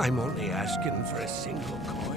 I'm only asking for a single coin.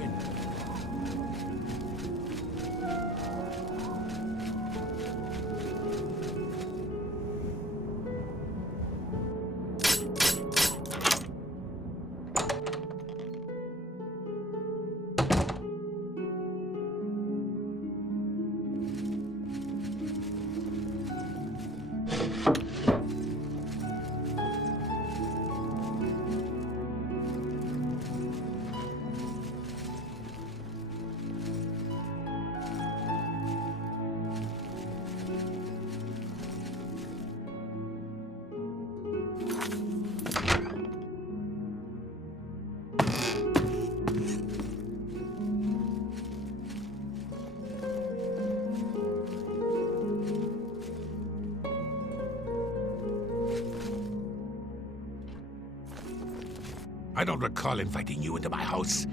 I don't recall inviting you into my house.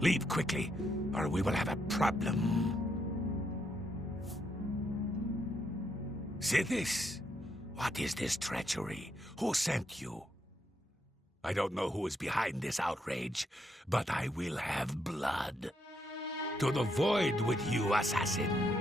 Leave quickly, or we will have a problem. See this? What is this treachery? Who sent you? I don't know who is behind this outrage, but I will have blood. To the void with you, assassin.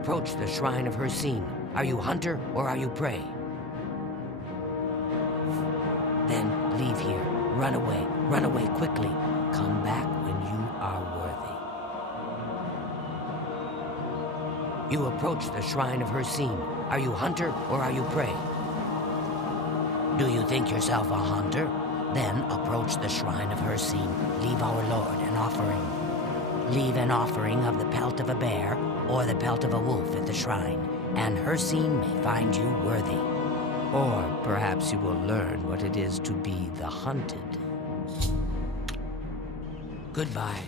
approach the shrine of her scene. Are you hunter or are you prey? Then leave here. Run away. Run away quickly. Come back when you are worthy. You approach the shrine of her scene. Are you hunter or are you prey? Do you think yourself a hunter? Then approach the shrine of her scene. Leave our Lord an offering. Leave an offering of the pelt of a bear or the pelt of a wolf at the shrine, and her scene may find you worthy. Or perhaps you will learn what it is to be the hunted. Goodbye.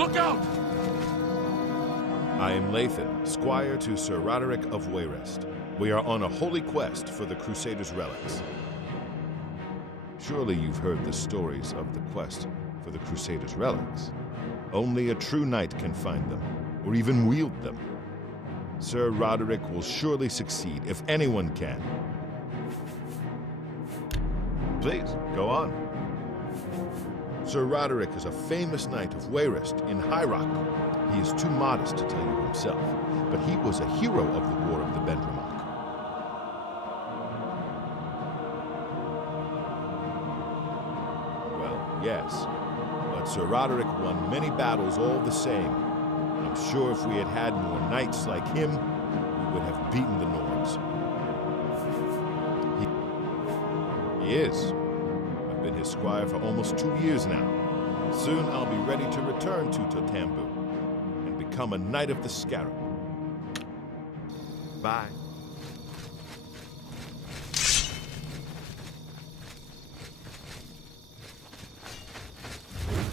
Look out! I am Lathan, squire to Sir Roderick of Wayrest. We are on a holy quest for the Crusaders' relics. Surely you've heard the stories of the quest for the Crusaders' relics. Only a true knight can find them, or even wield them. Sir Roderick will surely succeed if anyone can. Please, go on. Sir Roderick is a famous knight of Wayrest in High Rock. He is too modest to tell you himself, but he was a hero of the War of the Bendramak. Well, yes, but Sir Roderick won many battles all the same. I'm sure if we had had more knights like him, we would have beaten the Nords. He is. I've been his squire for almost 2 years now. Soon I'll be ready to return to Totambu and become a Knight of the Scarab. Bye.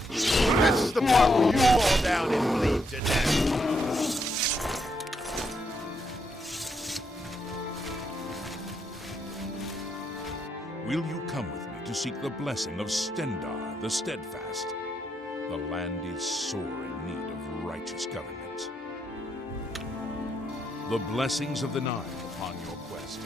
This is the part where you fall down and bleed to death. Will you come with me to seek the blessing of Stendar the Steadfast? The land is sore in need of righteous government. The blessings of the Nine upon your quest.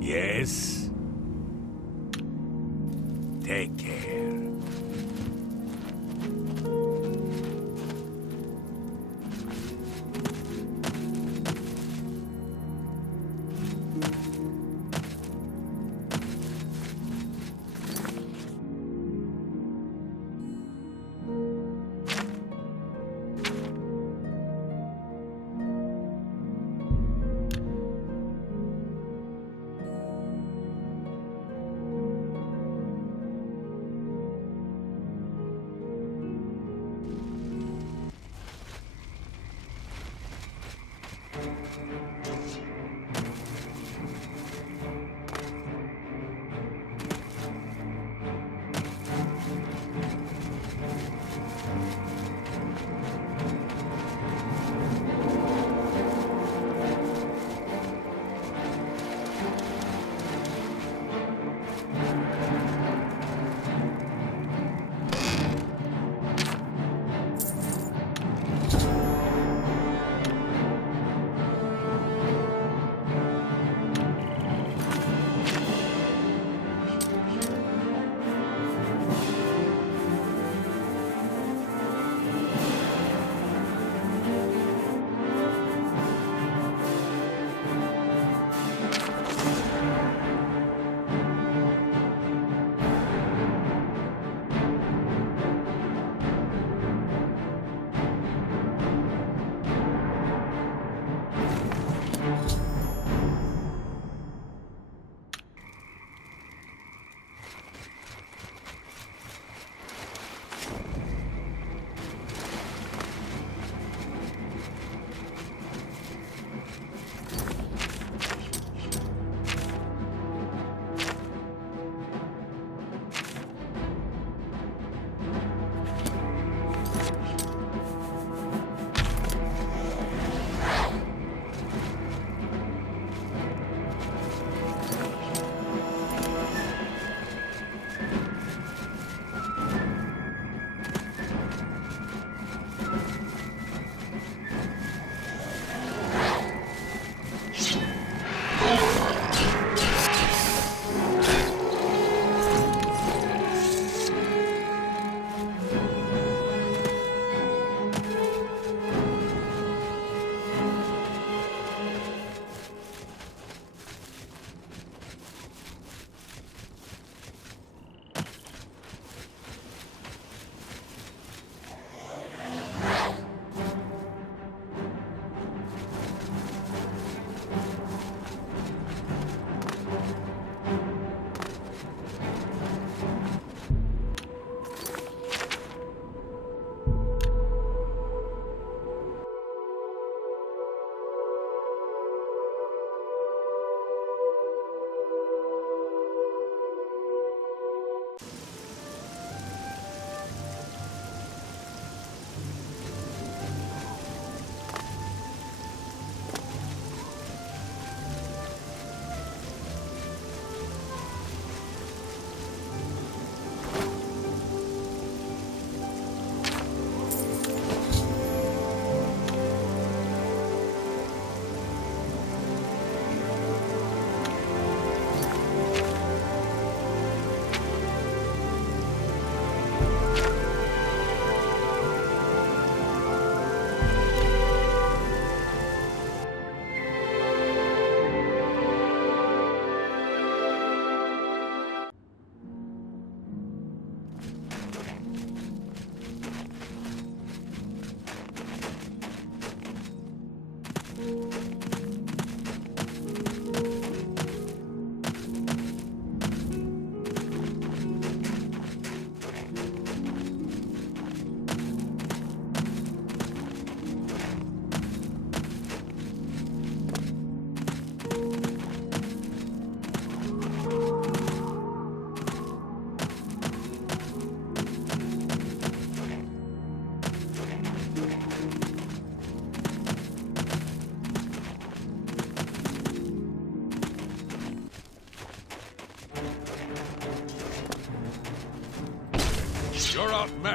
Yes? Take care.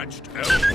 attached, elf.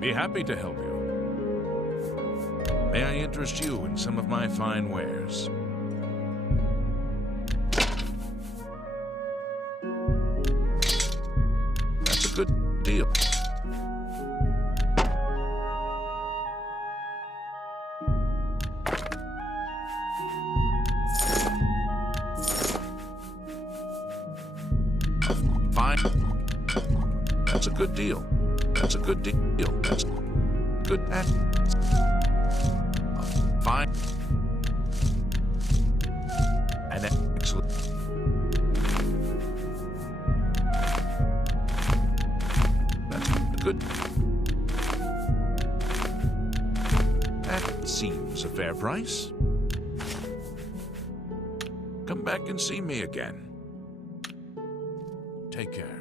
Be happy to help you. May I interest you in some of my fine wares? That's a good deal. Fine. That's a good deal. That's a good deal. That's good. Fine. And excellent. That's good. That seems a fair price. Come back and see me again. Take care.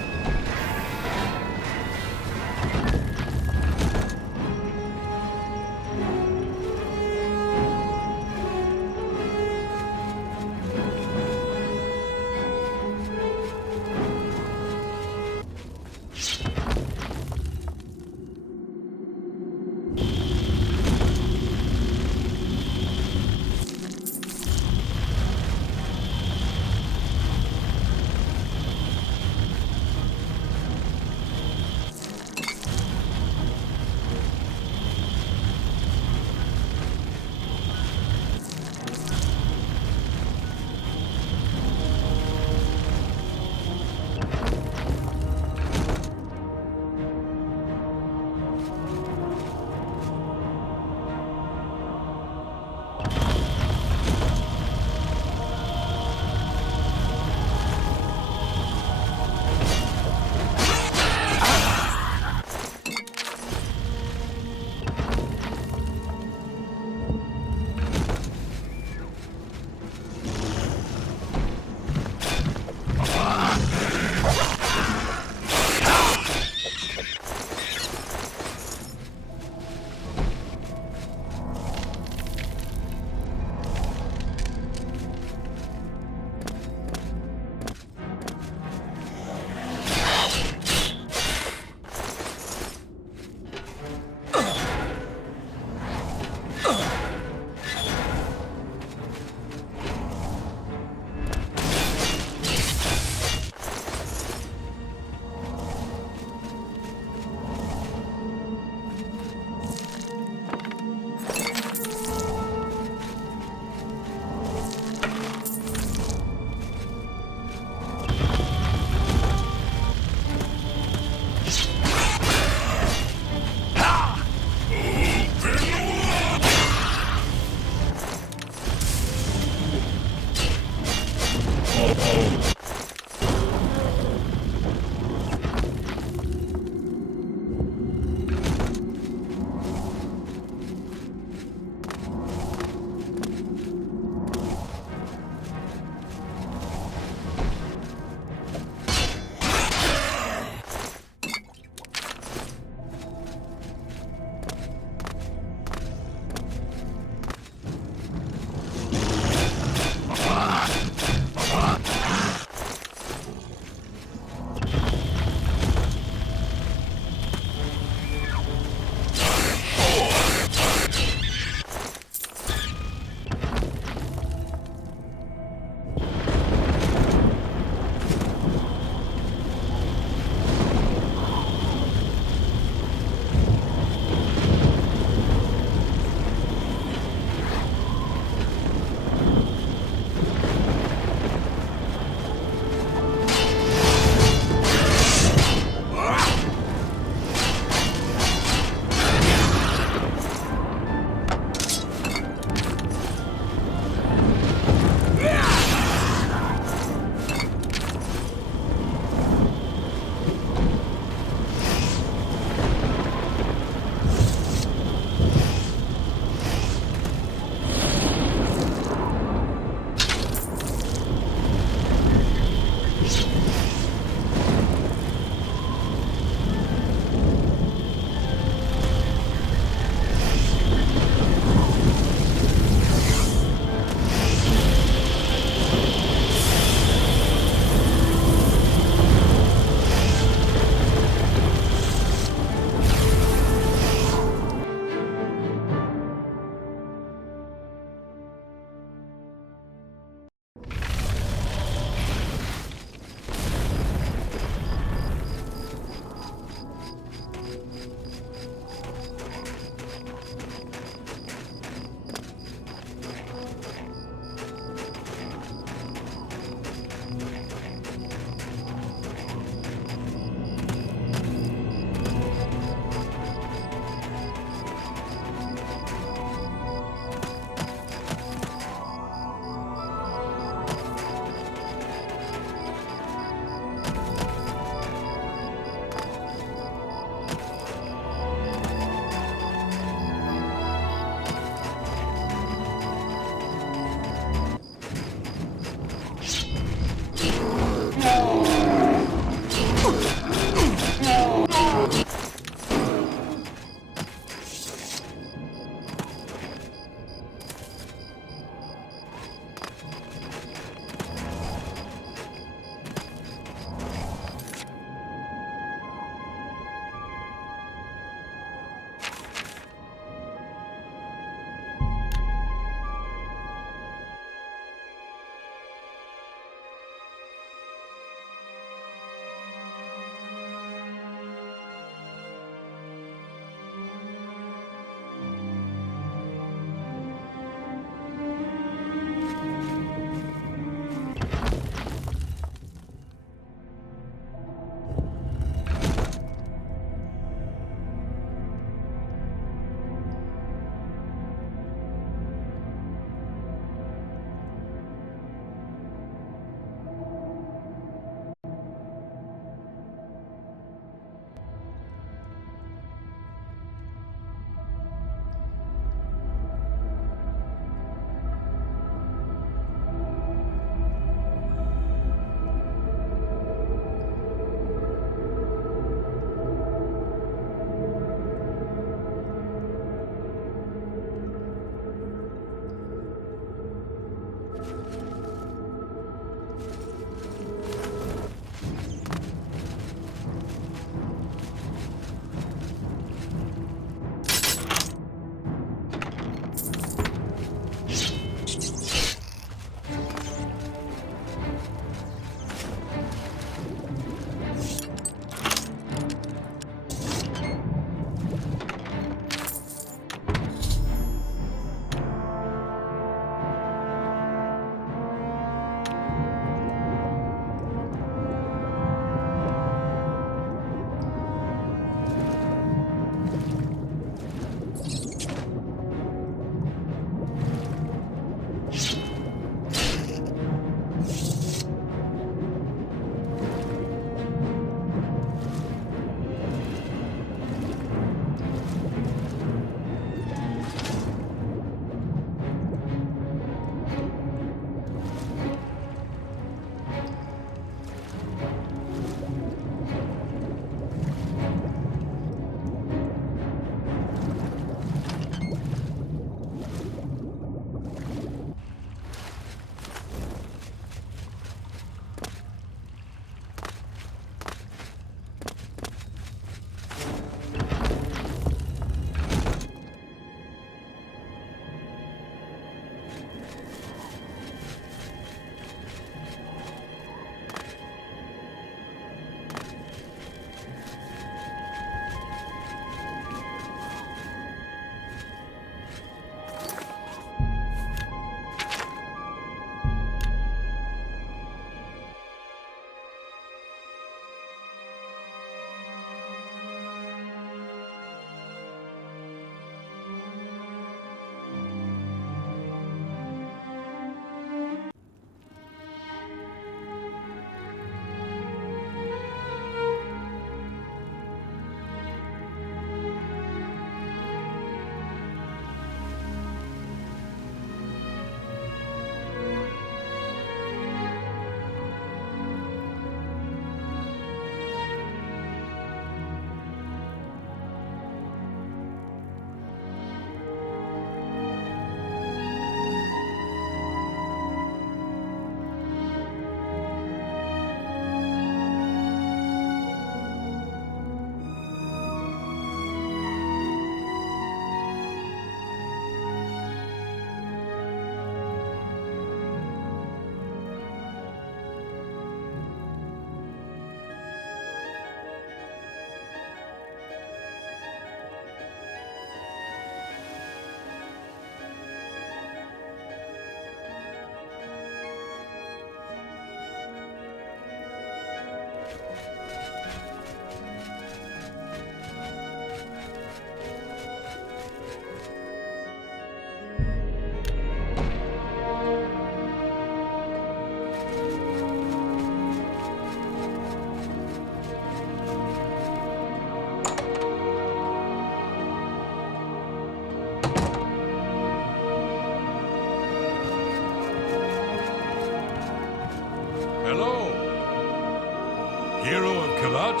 Hero of KAD?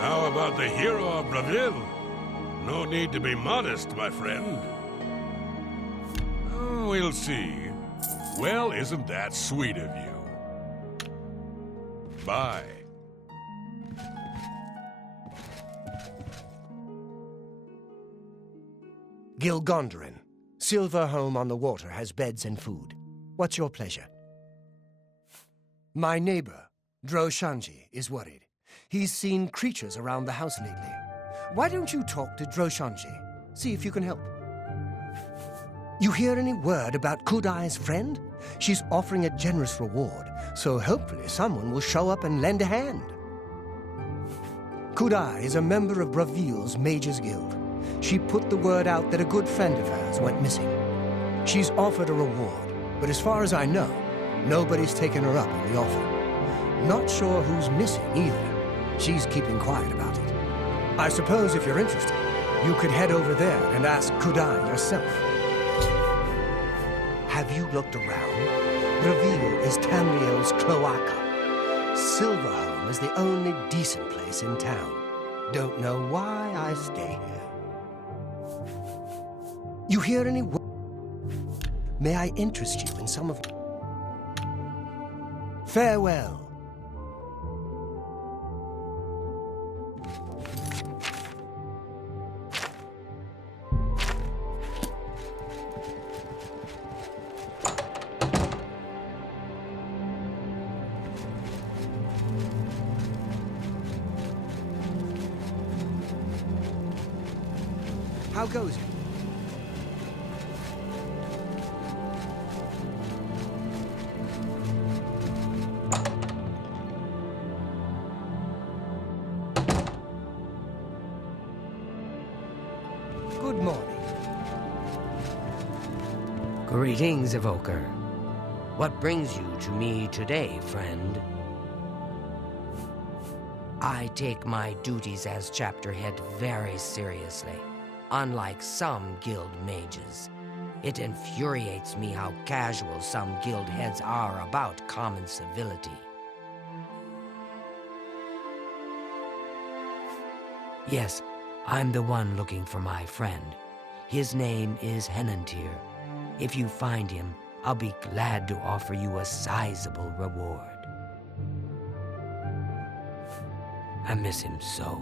How about the hero of Oblivion? No need to be modest, my friend. Oh, we'll see. Well, isn't that sweet of you? Bye. Gilgondarin. Silver home on the water has beds and food. What's your pleasure? My neighbor, Droshanji, is worried. He's seen creatures around the house lately. Why don't you talk to Droshanji? See if you can help. You hear any word about Kudai's friend? She's offering a generous reward, so hopefully someone will show up and lend a hand. Kudai is a member of Bravil's Mages Guild. She put the word out that a good friend of hers went missing. She's offered a reward, but as far as I know, nobody's taken her up on the offer. Not sure who's missing either. She's keeping quiet about it. I suppose if you're interested, you could head over there and ask Kudai yourself. Have you looked around? Bravil is Tamriel's cloaca. Silverhome is the only decent place in town. Don't know why I stay here. You hear any word? May I interest you in some of... Farewell. How goes it? Good morning. Greetings, Evoker. What brings you to me today, friend? I take my duties as chapter head very seriously, unlike some guild mages. It infuriates me how casual some guild heads are about common civility. Yes, I'm the one looking for my friend. His name is Henantir. If you find him, I'll be glad to offer you a sizable reward. I miss him so.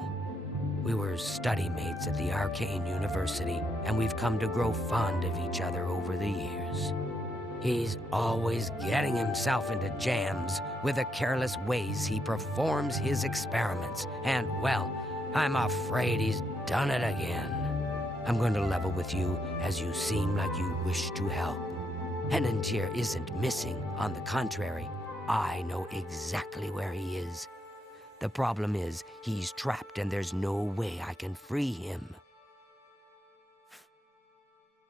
We were study mates at the Arcane University, and we've come to grow fond of each other over the years. He's always getting himself into jams with the careless ways he performs his experiments, and, well, I'm afraid he's done it again. I'm going to level with you, as you seem like you wish to help. Henantir isn't missing. On the contrary, I know exactly where he is. The problem is, he's trapped and there's no way I can free him.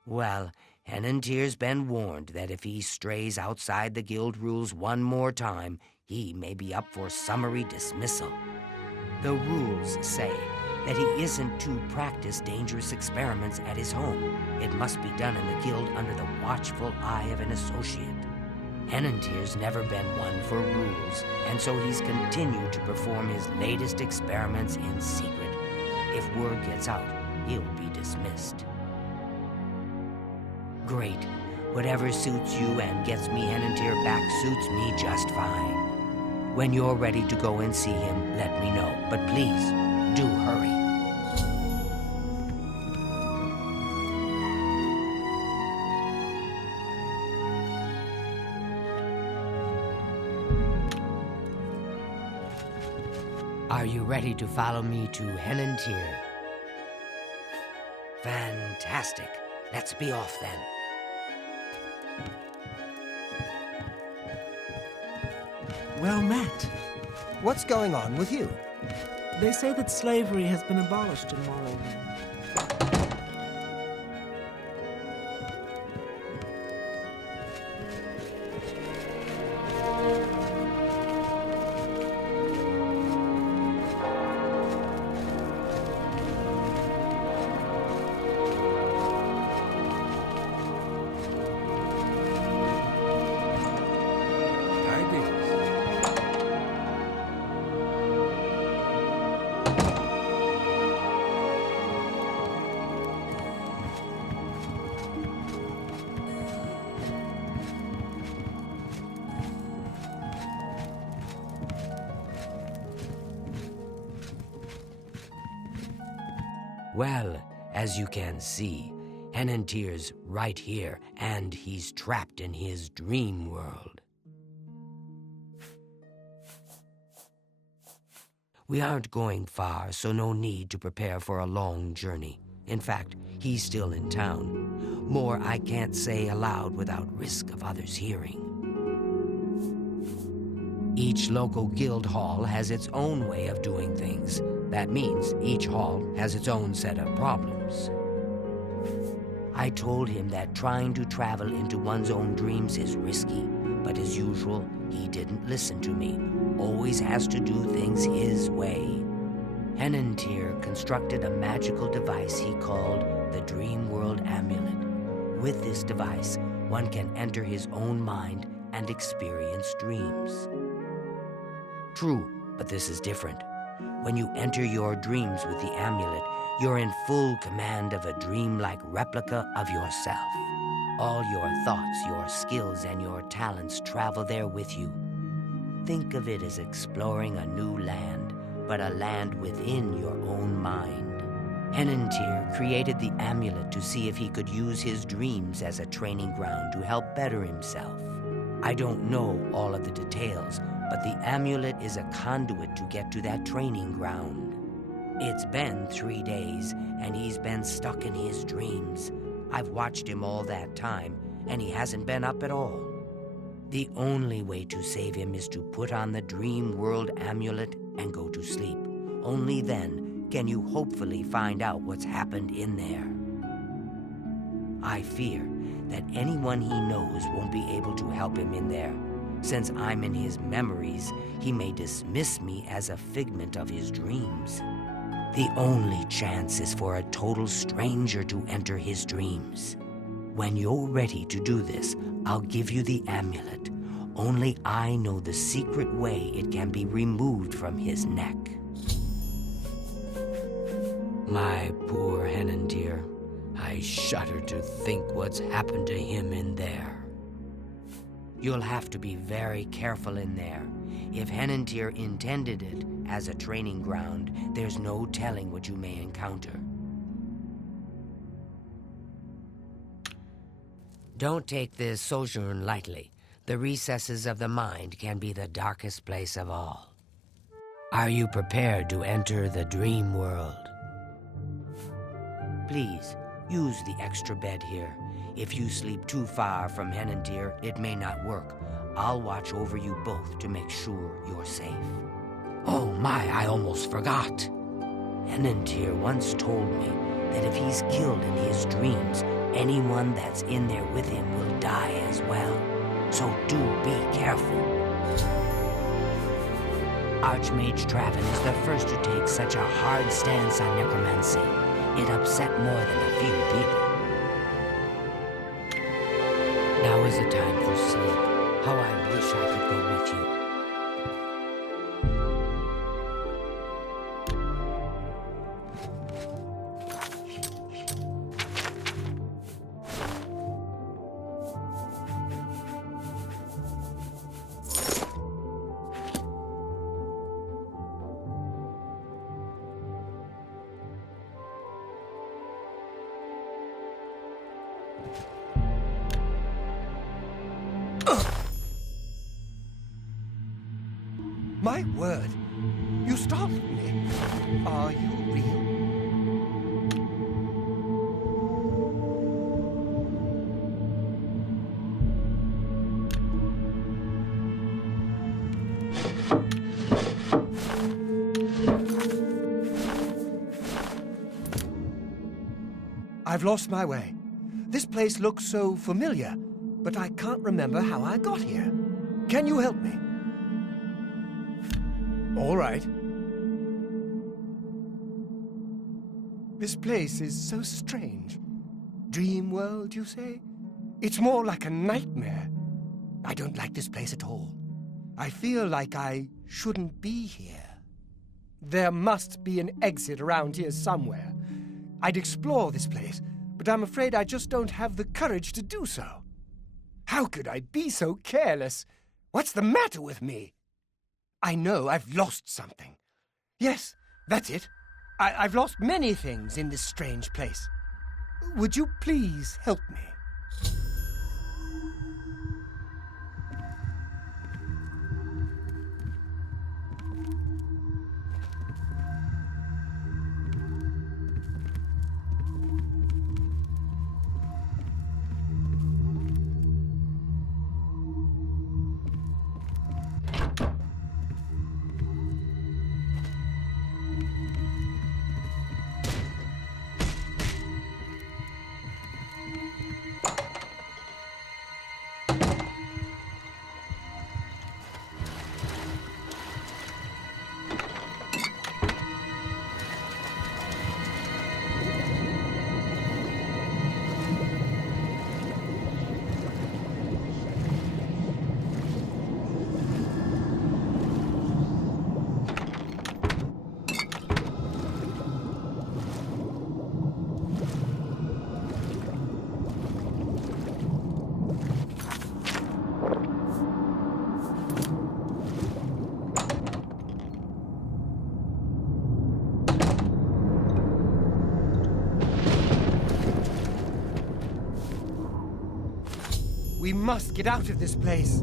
Well, Henantir's been warned that if he strays outside the guild rules one more time, he may be up for summary dismissal. The rules say that he isn't to practice dangerous experiments at his home. It must be done in the guild under the watchful eye of an associate. Henantir's never been one for rules, and so he's continued to perform his latest experiments in secret. If word gets out, he'll be dismissed. Great. Whatever suits you and gets me Henantir back suits me just fine. When you're ready to go and see him, let me know. But please, do hurry. Are you ready to follow me to Henantir? Fantastic. Let's be off then. Well met. What's going on with you? They say that slavery has been abolished in Morrowind. Well, as you can see, Henantir's right here, and he's trapped in his dream world. We aren't going far, so no need to prepare for a long journey. In fact, he's still in town. More I can't say aloud without risk of others hearing. Each local guild hall has its own way of doing things. That means each hall has its own set of problems. I told him that trying to travel into one's own dreams is risky, but as usual, he didn't listen to me. Always has to do things his way. Henantir constructed a magical device he called the Dream World Amulet. With this device, one can enter his own mind and experience dreams. True, but this is different. When you enter your dreams with the amulet, you're in full command of a dreamlike replica of yourself. All your thoughts, your skills, and your talents travel there with you. Think of it as exploring a new land, but a land within your own mind. Henantir created the amulet to see if he could use his dreams as a training ground to help better himself. I don't know all of the details, but the amulet is a conduit to get to that training ground. It's been 3 days, and he's been stuck in his dreams. I've watched him all that time, and he hasn't been up at all. The only way to save him is to put on the Dream World Amulet and go to sleep. Only then can you hopefully find out what's happened in there. I fear that anyone he knows won't be able to help him in there. Since I'm in his memories, he may dismiss me as a figment of his dreams. The only chance is for a total stranger to enter his dreams. When you're ready to do this, I'll give you the amulet. Only I know the secret way it can be removed from his neck. My poor Henandir. I shudder to think what's happened to him in there. You'll have to be very careful in there. If Henantir intended it as a training ground, there's no telling what you may encounter. Don't take this sojourn lightly. The recesses of the mind can be the darkest place of all. Are you prepared to enter the dream world? Please, use the extra bed here. If you sleep too far from Henantir, it may not work. I'll watch over you both to make sure you're safe. Oh my, I almost forgot. Henantir once told me that if he's killed in his dreams, anyone that's in there with him will die as well. So do be careful. Archmage Traven is the first to take such a hard stance on necromancy. It upset more than a few people. Now is the time for sleep. How I wish I could go with you. My word! You startled me. Are you real? I've lost my way. This place looks so familiar, but I can't remember how I got here. Can you help me? All right. This place is so strange. Dream world, you say? It's more like a nightmare. I don't like this place at all. I feel like I shouldn't be here. There must be an exit around here somewhere. I'd explore this place, but I'm afraid I just don't have the courage to do so. How could I be so careless? What's the matter with me? I know I've lost something. Yes, that's it. I've lost many things in this strange place. Would you please help me? We must get out of this place.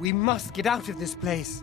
We must get out of this place.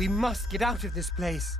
We must get out of this place.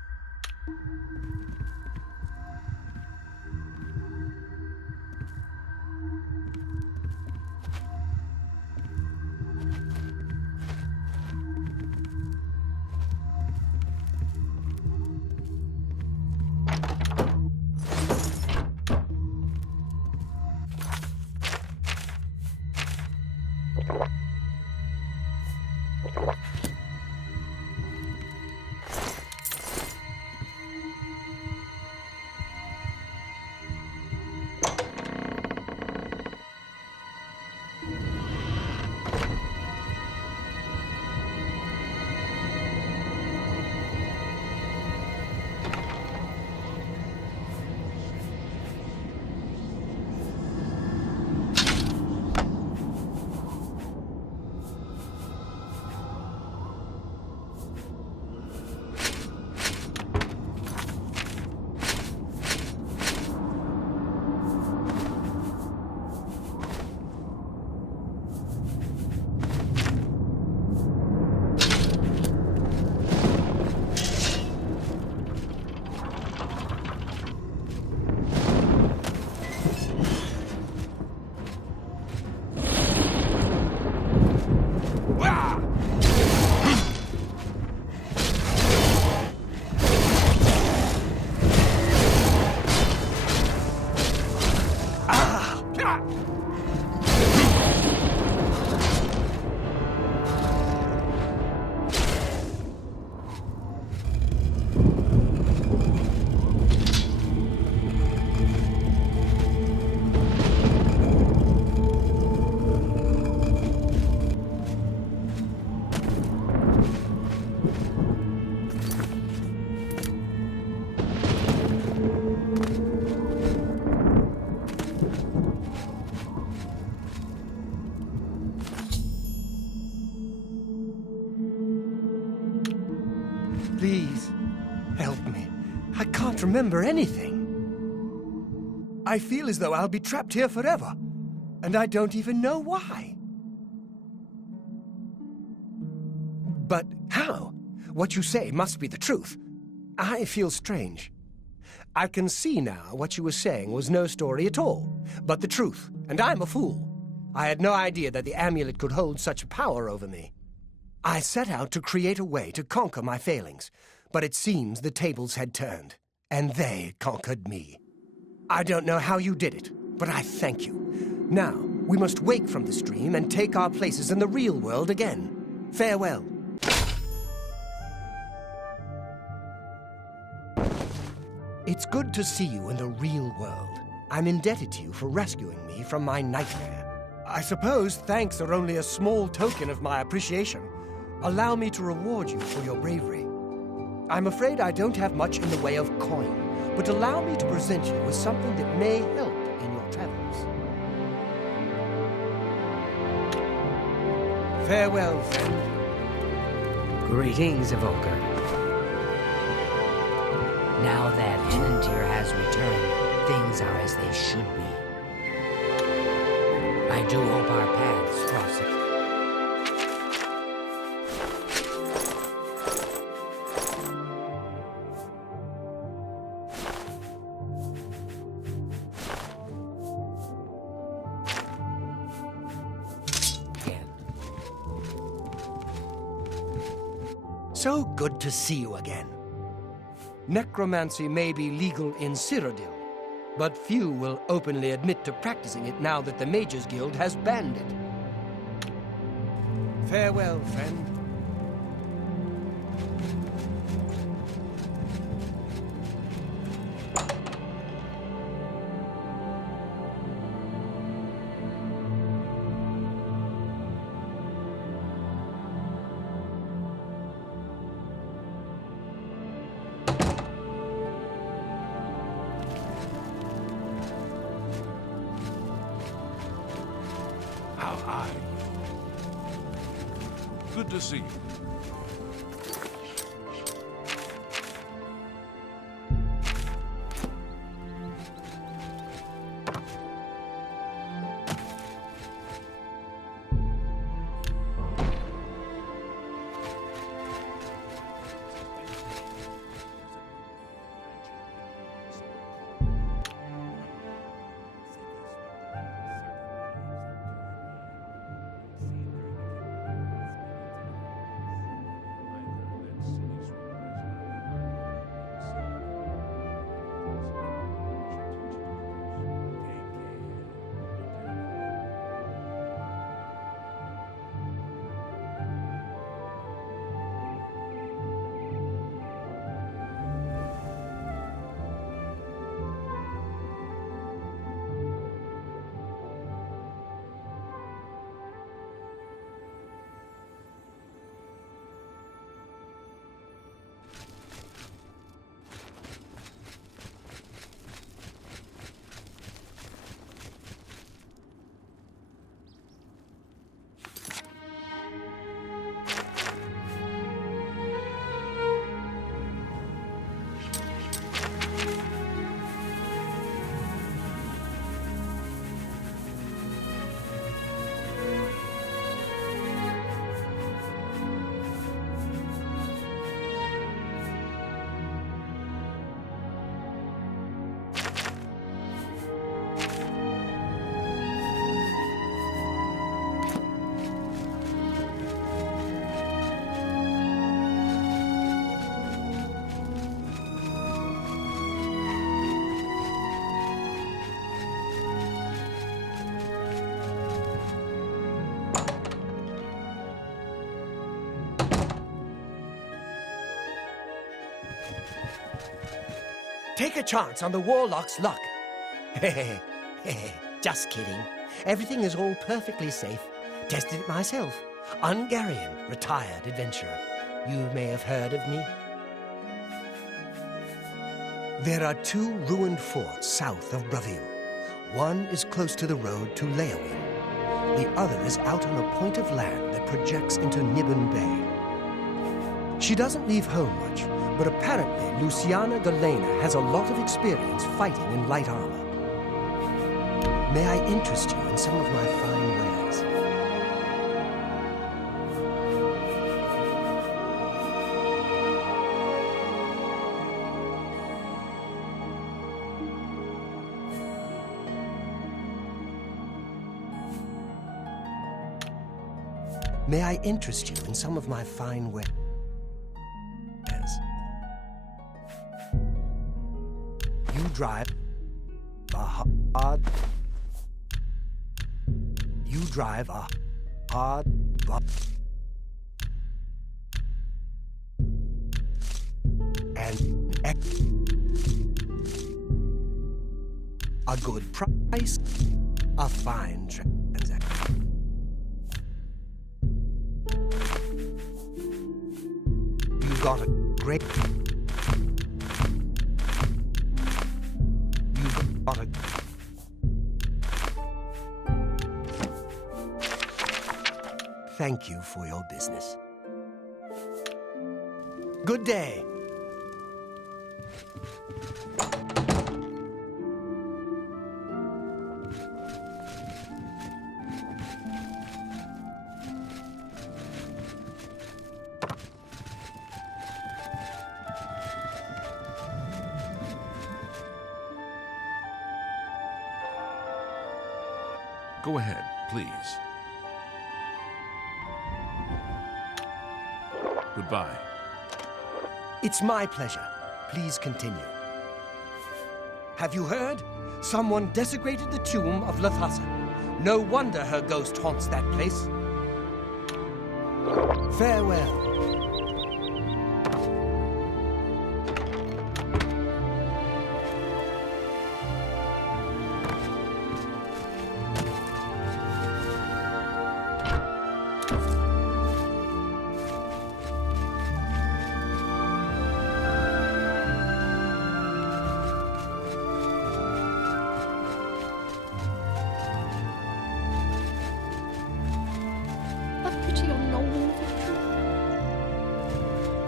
Please, help me. I can't remember anything. I feel as though I'll be trapped here forever, and I don't even know why. But how? What you say must be the truth. I feel strange. I can see now what you were saying was no story at all, but the truth, and I'm a fool. I had no idea that the amulet could hold such power over me. I set out to create a way to conquer my failings, but it seems the tables had turned, and they conquered me. I don't know how you did it, but I thank you. Now, we must wake from this dream and take our places in the real world again. Farewell. It's good to see you in the real world. I'm indebted to you for rescuing me from my nightmare. I suppose thanks are only a small token of my appreciation. Allow me to reward you for your bravery. I'm afraid I don't have much in the way of coin, but allow me to present you with something that may help in your travels. Farewell, friend. Greetings, Evoker. Now that Henantir has returned, things are as they should be. I do hope our paths cross it. So good to see you again. Necromancy may be legal in Cyrodiil, but few will openly admit to practicing it now that the Mages Guild has banned it. Farewell, friend. How are you? Good to see you. Take a chance on the warlock's luck. Just kidding. Everything is all perfectly safe. Tested it myself. Ungarian, retired adventurer. You may have heard of me. There are 2 ruined forts south of Bravil. One is close to the road to Leowin. The other is out on a point of land that projects into Nibbon Bay. She doesn't leave home much, but apparently Luciana Galena has a lot of experience fighting in light armor. May I interest you in some of my fine wares? May I interest you in some of my fine wares? You drive a hard... You drive a hard... and a good price, a fine transaction. You got a great... You got a... Thank you for your business. Good day. Go ahead, please. Goodbye. It's my pleasure. Please continue. Have you heard? Someone desecrated the tomb of Lathassa. No wonder her ghost haunts that place. Farewell.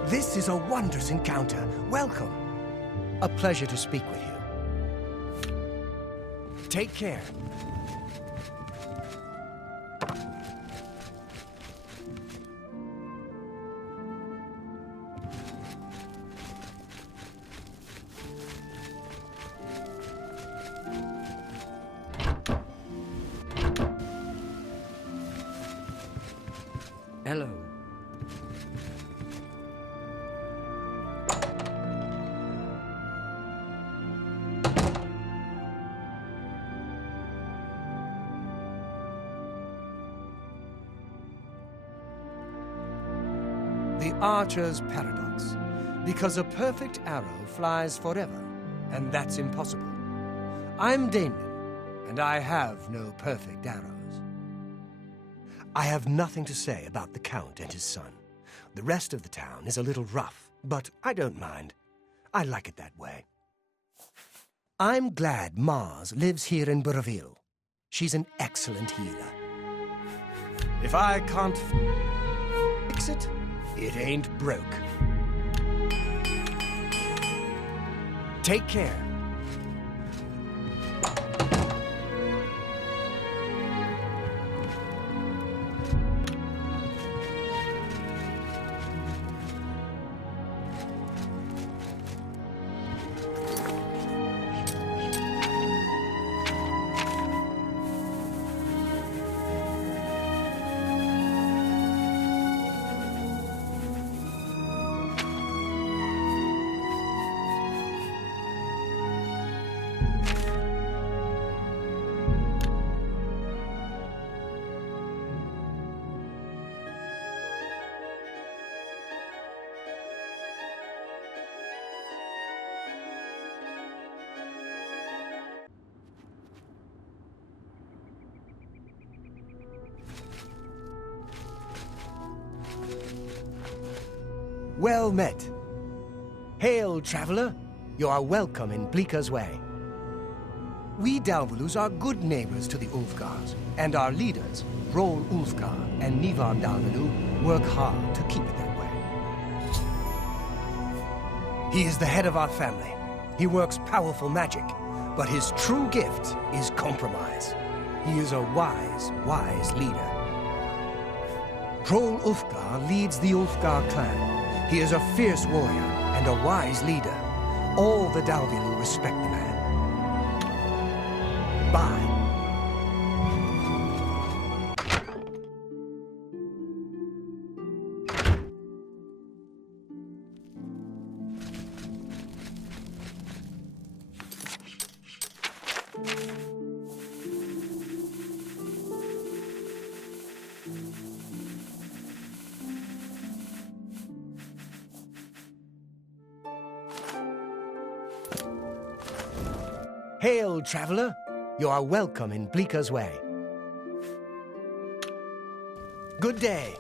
This is a wondrous encounter. Welcome. A pleasure to speak with you. Take care. Hello. The Archer's Paradox. Because a perfect arrow flies forever, and that's impossible. I'm Damien, and I have no perfect arrows. I have nothing to say about the Count and his son. The rest of the town is a little rough, but I don't mind. I like it that way. I'm glad Mars lives here in Bravil. She's an excellent healer. If I can't fix it, it ain't broke. Take care. Well met. Hail, traveler. You are welcome in Bleaker's Way. We Dalvalus are good neighbors to the Ulfgars, and our leaders, Rol Ulfgar and Nivan Dalvalu, work hard to keep it that way. He is the head of our family. He works powerful magic, but his true gift is compromise. He is a wise leader. Rol Ulfgar leads the Ulfgar clan. He is a fierce warrior and a wise leader. All the Dalvalu respect the man. Bye. Hail, traveler. You are welcome in Bleaker's Way. Good day.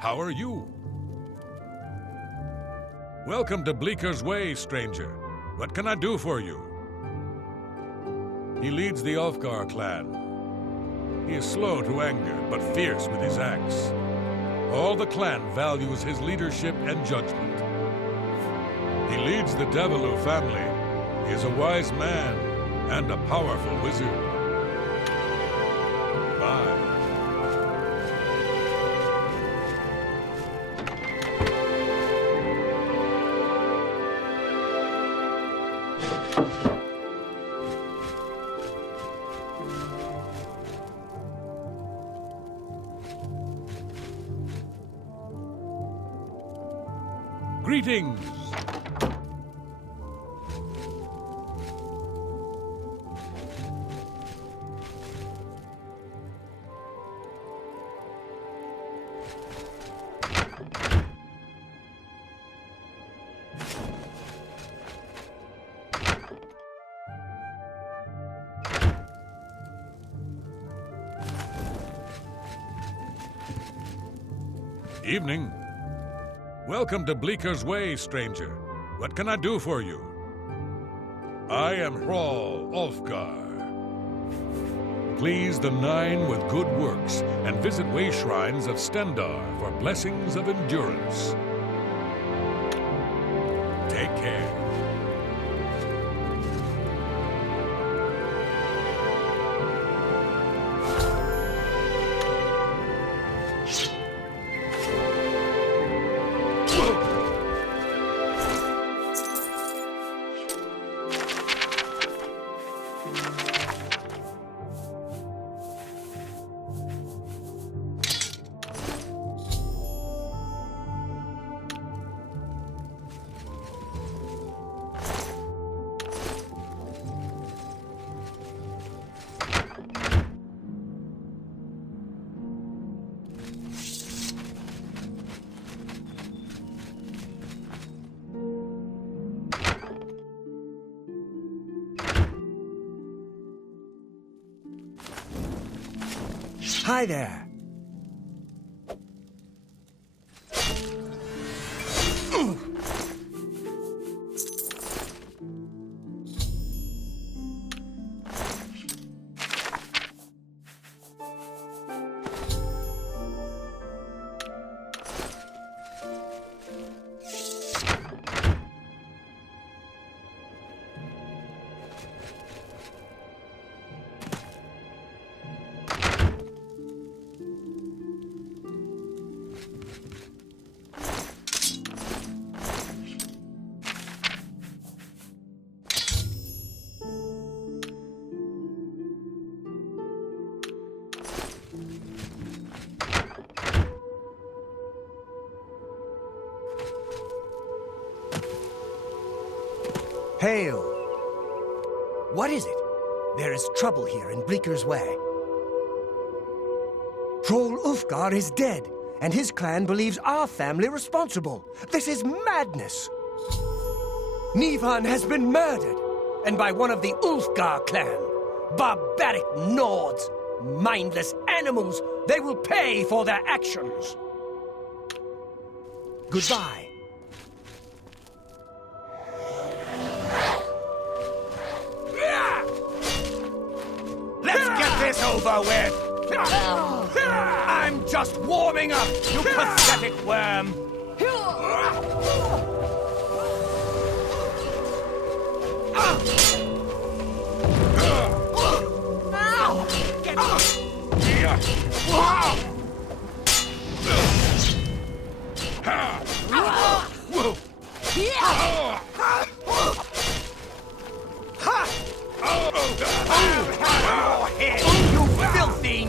How are you? Welcome to Bleaker's Way, stranger. What can I do for you? He leads the Ulfgar clan. He is slow to anger, but fierce with his axe. All the clan values his leadership and judgment. He leads the Devilu family. He is a wise man and a powerful wizard. Bye. Greetings! Evening. Welcome to Bleaker's Way, stranger. What can I do for you? I am Hrol Ulfgar. Please the Nine with good works, and visit way shrines of Stendar for blessings of endurance. Take care. Hi there. Hail! What is it? There is trouble here in Bleaker's Way. Troll Ulfgar is dead, and his clan believes our family responsible. This is madness! Nivan has been murdered, and by one of the Ulfgar clan. Barbaric Nords! Mindless animals! They will pay for their actions! Goodbye. Let's get this over with! I'm just warming up, you pathetic worm! You filthy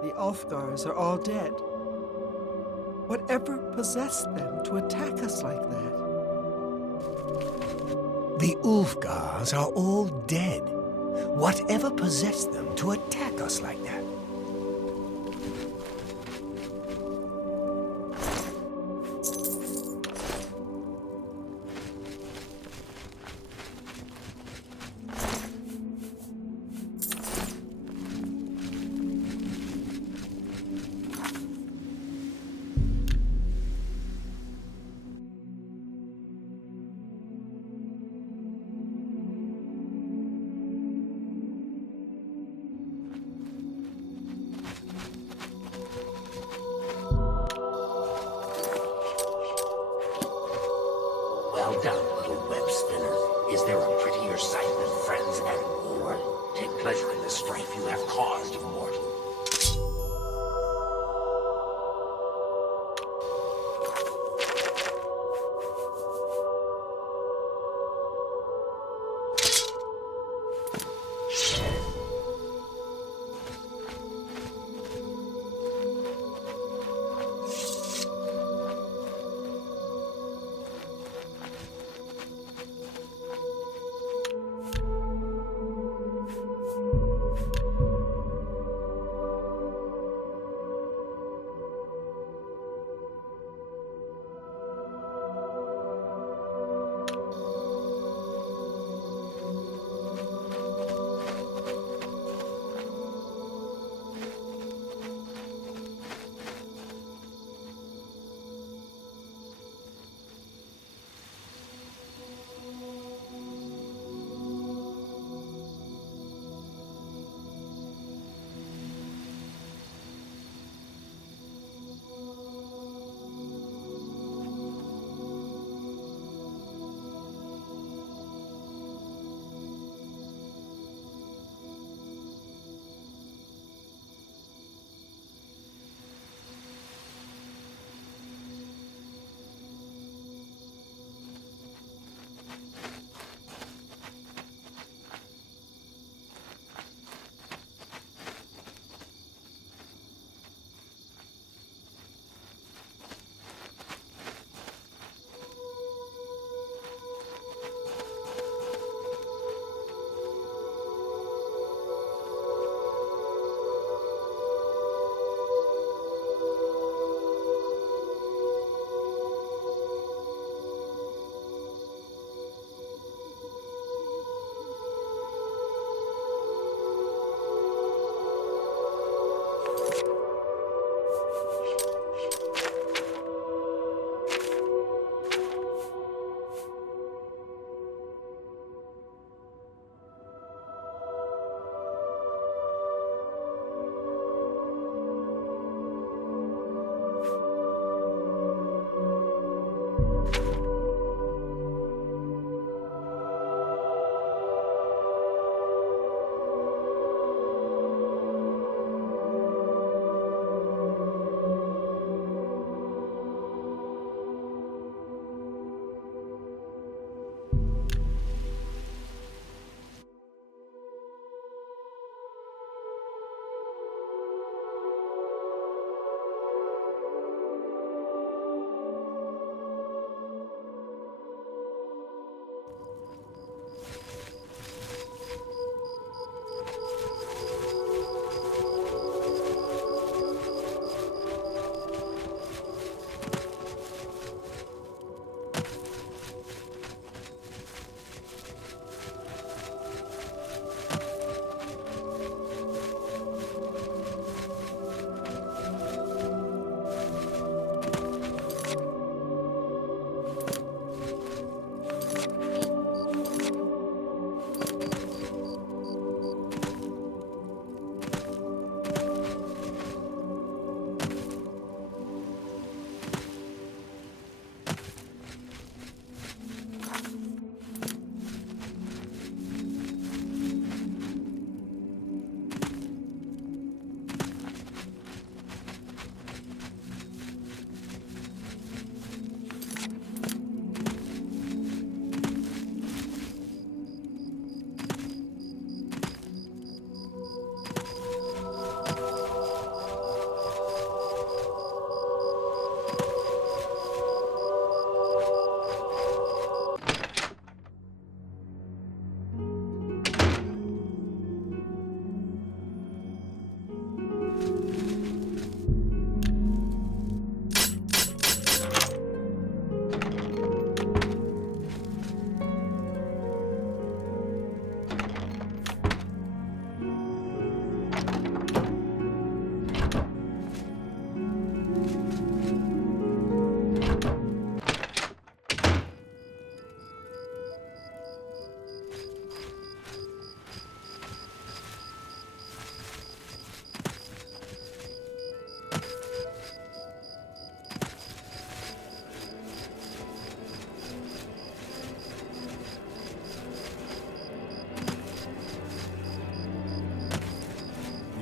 The Ulfgars are all dead. Whatever possessed them to attack us like that? The Ulfgars are all dead. Whatever possessed them to attack us like that? Well done, little web spinner. Is there a prettier sight than friends at war? Take pleasure in the strife you have caused, mortal.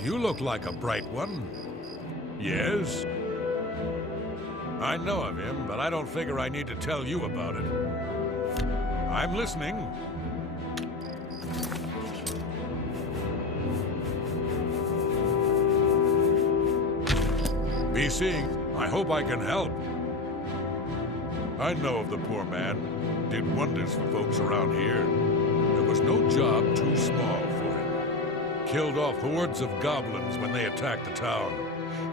You look like a bright one. Yes? I know of him, but I don't figure I need to tell you about it. I'm listening. BC, I hope I can help. I know of the poor man. Did wonders for folks around here. There was no job too small for him. Killed off hordes of goblins when they attacked the town.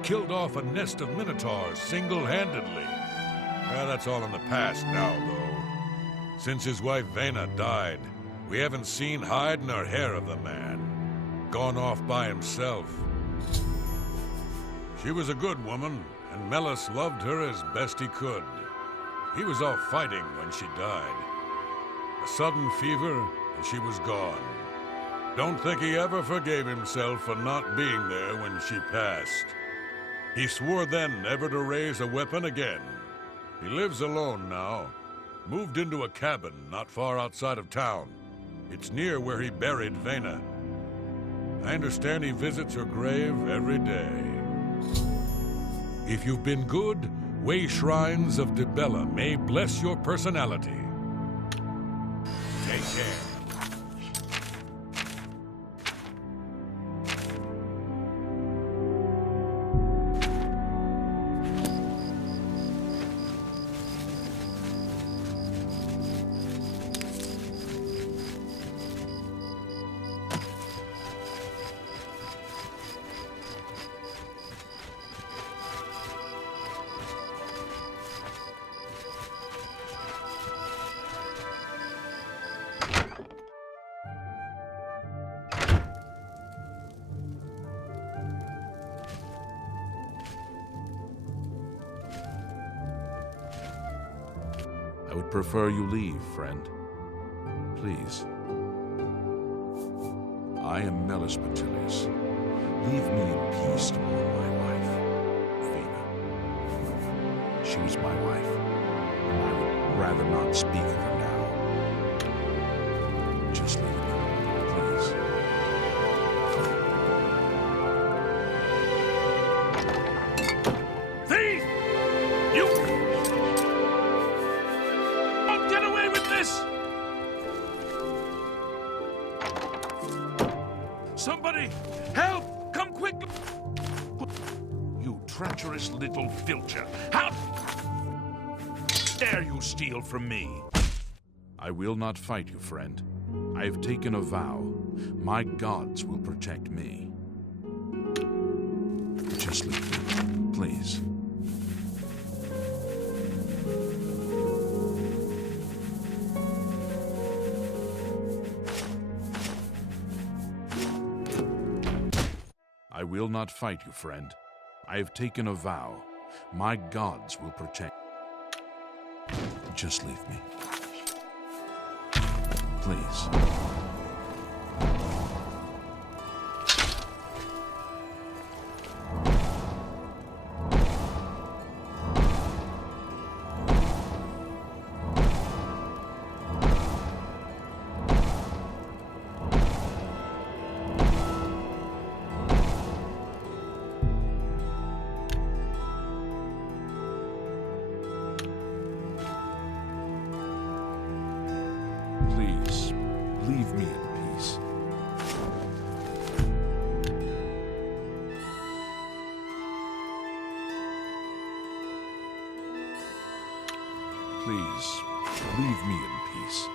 Killed off a nest of minotaurs single-handedly. Well, that's all in the past now, though. Since his wife Vena died, we haven't seen hide nor hair of the man. Gone off by himself. She was a good woman, and Melis loved her as best he could. He was off fighting when she died. A sudden fever, and she was gone. Don't think he ever forgave himself for not being there when she passed. He swore then never to raise a weapon again. He lives alone now. Moved into a cabin not far outside of town. It's near where he buried Vena. I understand he visits her grave every day. If you've been good, way shrines of Dibella may bless your personality. Take care. I would prefer you leave, friend. Please. I am Melis Batilius. Leave me in peace to mourn my wife, Vena. She was my wife, and I would rather not speak of her now. Just leave me, please. Thief! You... Don't get away with this! Somebody, help! Come quick! You treacherous little filcher! How dare you steal from me? I will not fight you, friend. I have taken a vow. My gods will protect me. Just leave me, please. I will not fight you, friend. I have taken a vow. My gods will protect. Just leave me. Please. Please, leave me in peace. Please, leave me in peace.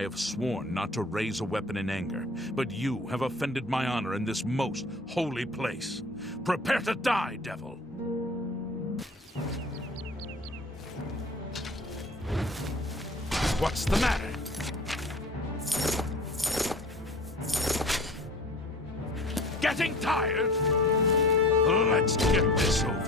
I have sworn not to raise a weapon in anger, but you have offended my honor in this most holy place. Prepare to die, devil! What's the matter? Getting tired? Let's get this over.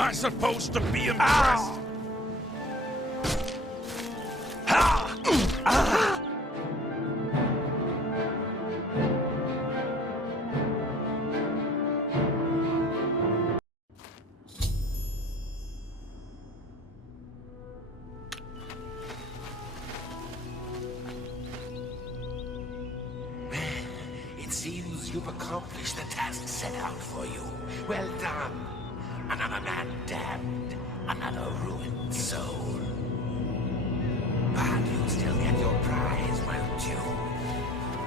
I'm supposed to be impressed. It seems you've accomplished the task set out for you. Well done. Another man damned, another ruined soul. But you'll still get your prize, won't you?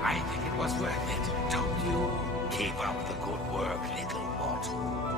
I think it was worth it, don't you? Keep up the good work, little mortal.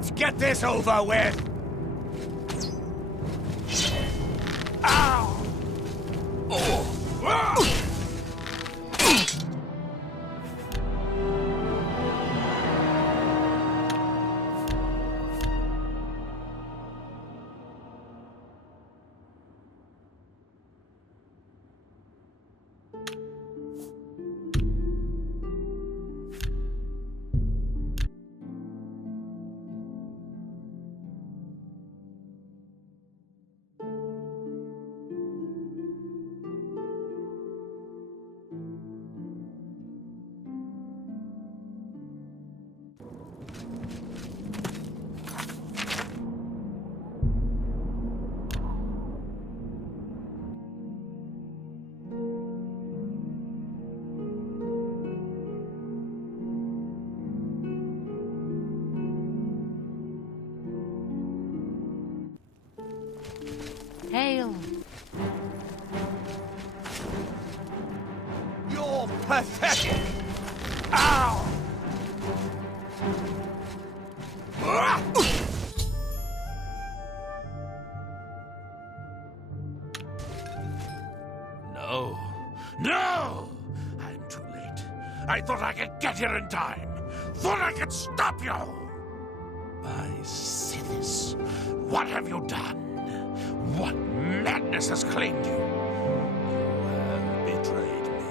Let's get this over with! Ow! Oh! Ah! Hail. You're pathetic! Ow! Ah! No! No! I'm too late. I thought I could get here in time. Thought I could stop you! My Sithis, what have you done? What madness has claimed you? You have betrayed me.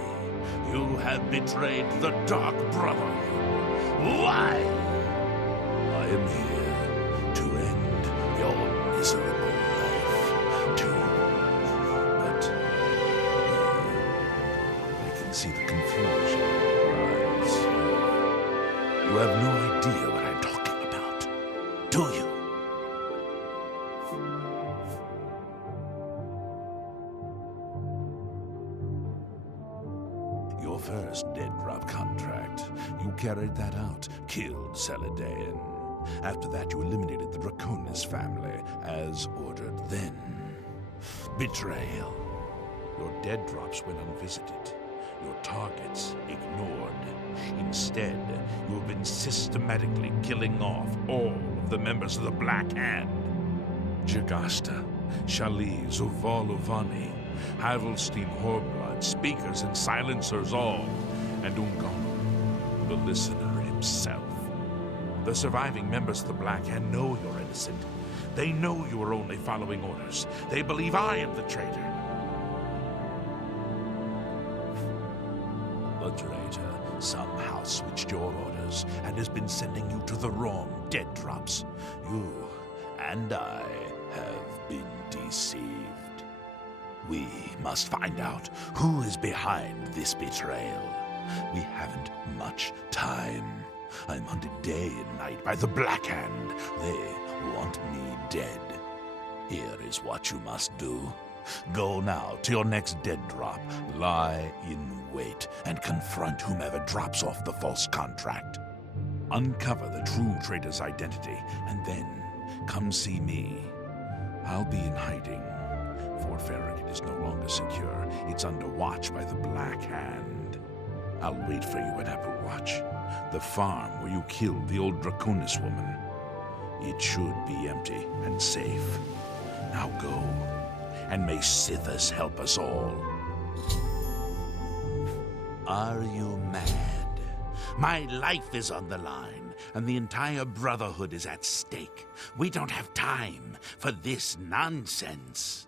You have betrayed the Dark Brotherhood. Why? I am here to end your miserable life. But I can see the confusion in your eyes. You have no idea what I'm talking about, do you? Your first dead drop contract. You carried that out, killed Celadan. After that, you eliminated the Draconis family, as ordered then. Betrayal. Your dead drops went unvisited. Your targets ignored. Instead, you have been systematically killing off all of the members of the Black Hand. Jagasta, Shaliz, Uvalovani, Havelstein, Horblood, speakers and silencers all, and Ungano, the listener himself. The surviving members of the Black Hand know you're innocent. They know you are only following orders. They believe I am the traitor. The traitor somehow switched your orders and has been sending you to the wrong dead drops. You and I have been deceived. We must find out who is behind this betrayal. We haven't much time. I'm hunted day and night by the Black Hand. They want me dead. Here is what you must do. Go now to your next dead drop, lie in wait, and confront whomever drops off the false contract. Uncover the true traitor's identity, and then come see me. I'll be in hiding. Fort Farragut is no longer secure. It's under watch by the Black Hand. I'll wait for you at Appalwatch, the farm where you killed the old Draconis woman. It should be empty and safe. Now go, and may Sithis help us all. Are you mad? My life is on the line, and the entire Brotherhood is at stake. We don't have time for this nonsense.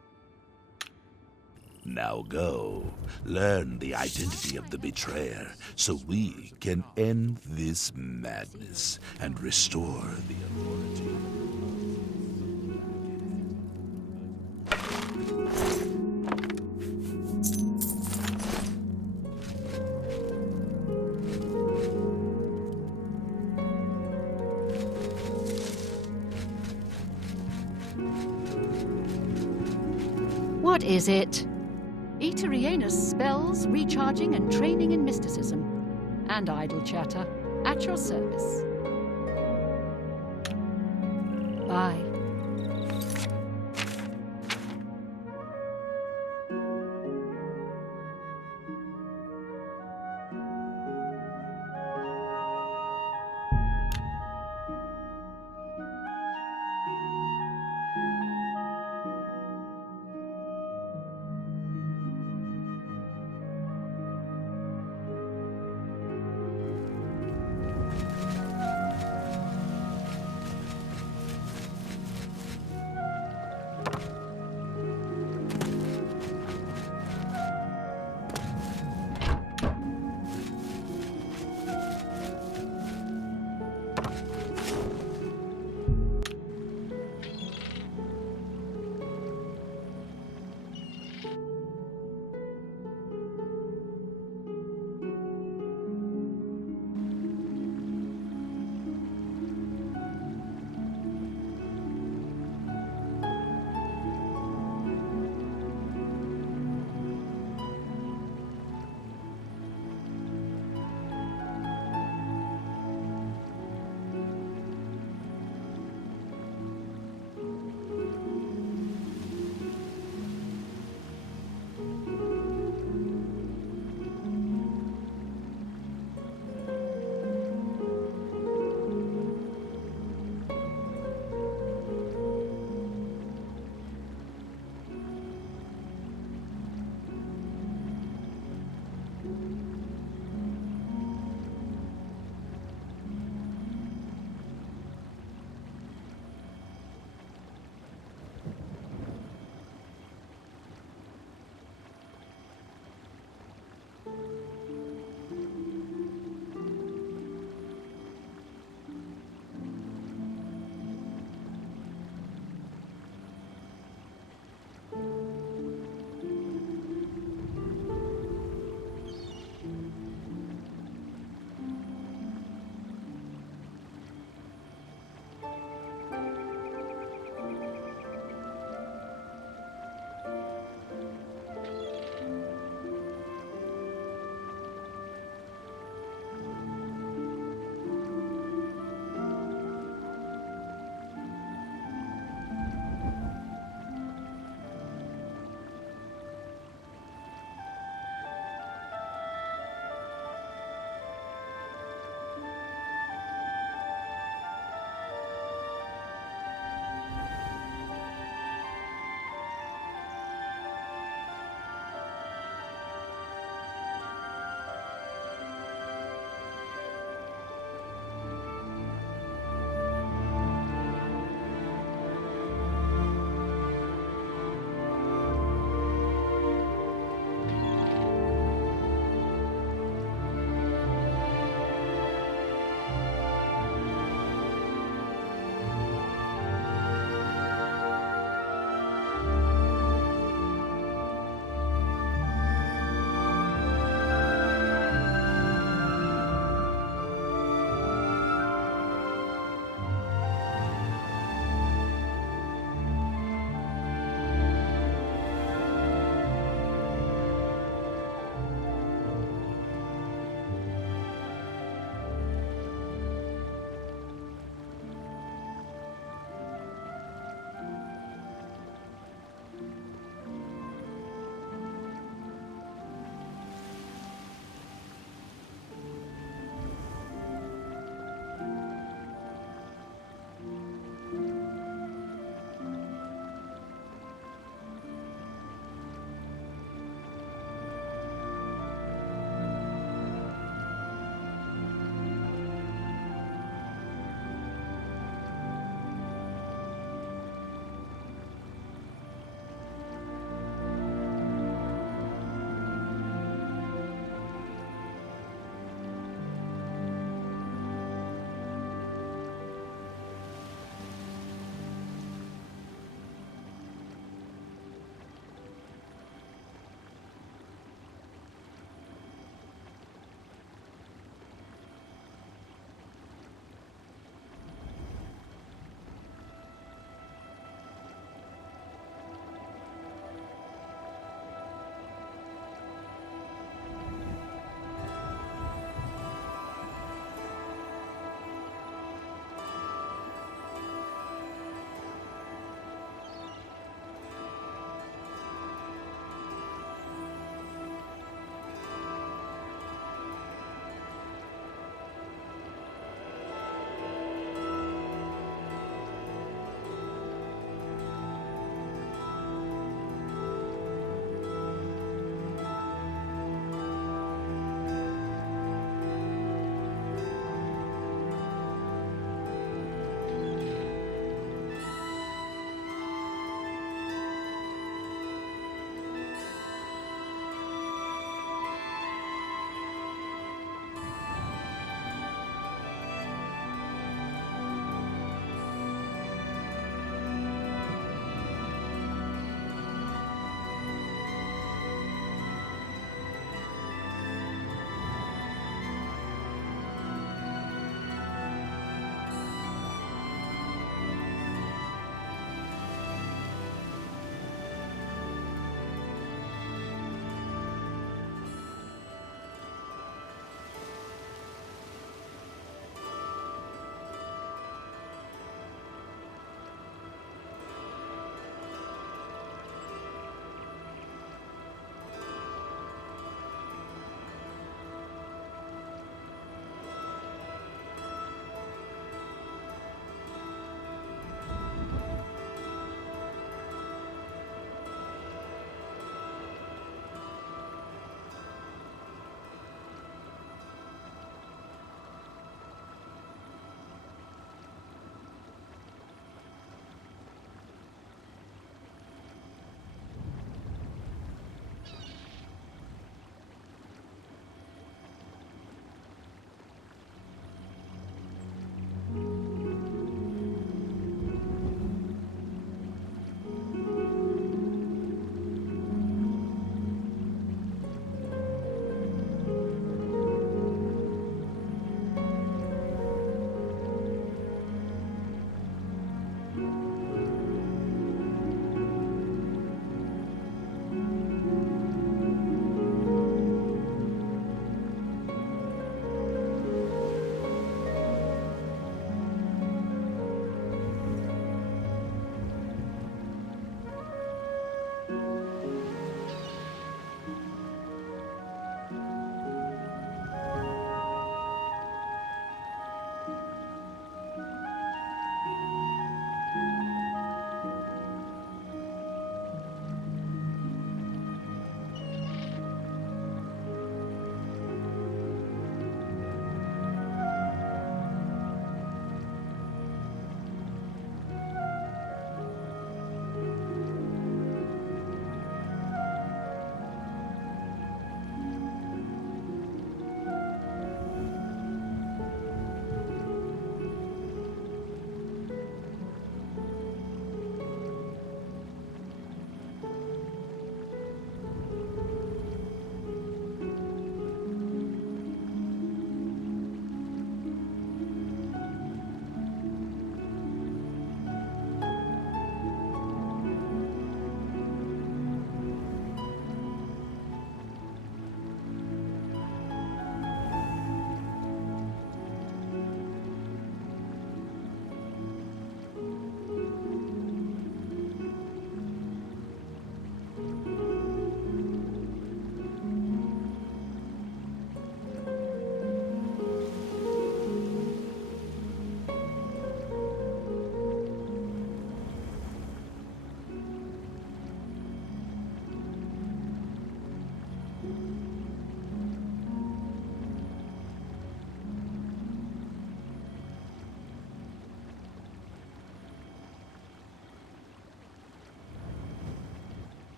Now go, learn the identity of the betrayer, so we can end this madness and restore the authority. What is it? Eterianus spells, recharging and training in mysticism. And idle chatter. At your service. Bye.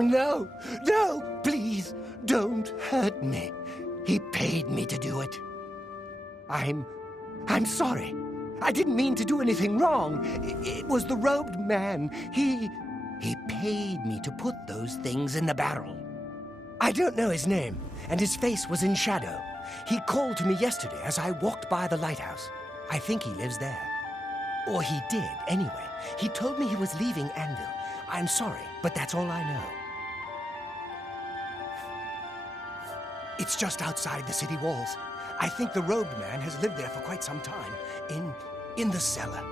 No, no, please, don't hurt me. He paid me to do it. I'm sorry. I didn't mean to do anything wrong. It was the robed man. He paid me to put those things in the barrel. I don't know his name, and his face was in shadow. He called to me yesterday as I walked by the lighthouse. I think he lives there. Or he did, anyway. He told me he was leaving Anvil. I'm sorry, but that's all I know. It's just outside the city walls. I think the robed man has lived there for quite some time. In the cellar.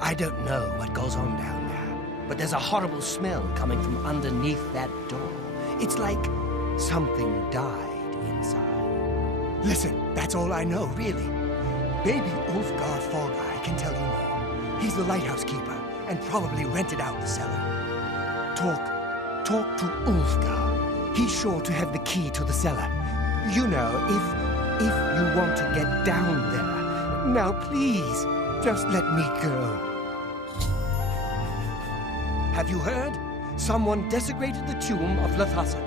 I don't know what goes on down there, but there's a horrible smell coming from underneath that door. It's like something died inside. Listen, that's all I know, really. Maybe Ulfgar Fogeye can tell you more. He's the lighthouse keeper, and probably rented out the cellar. Talk to Ulfgar. He's sure to have the key to the cellar. You know, if you want to get down there. Now, please, just let me go. Have you heard? Someone desecrated the tomb of Lathasa.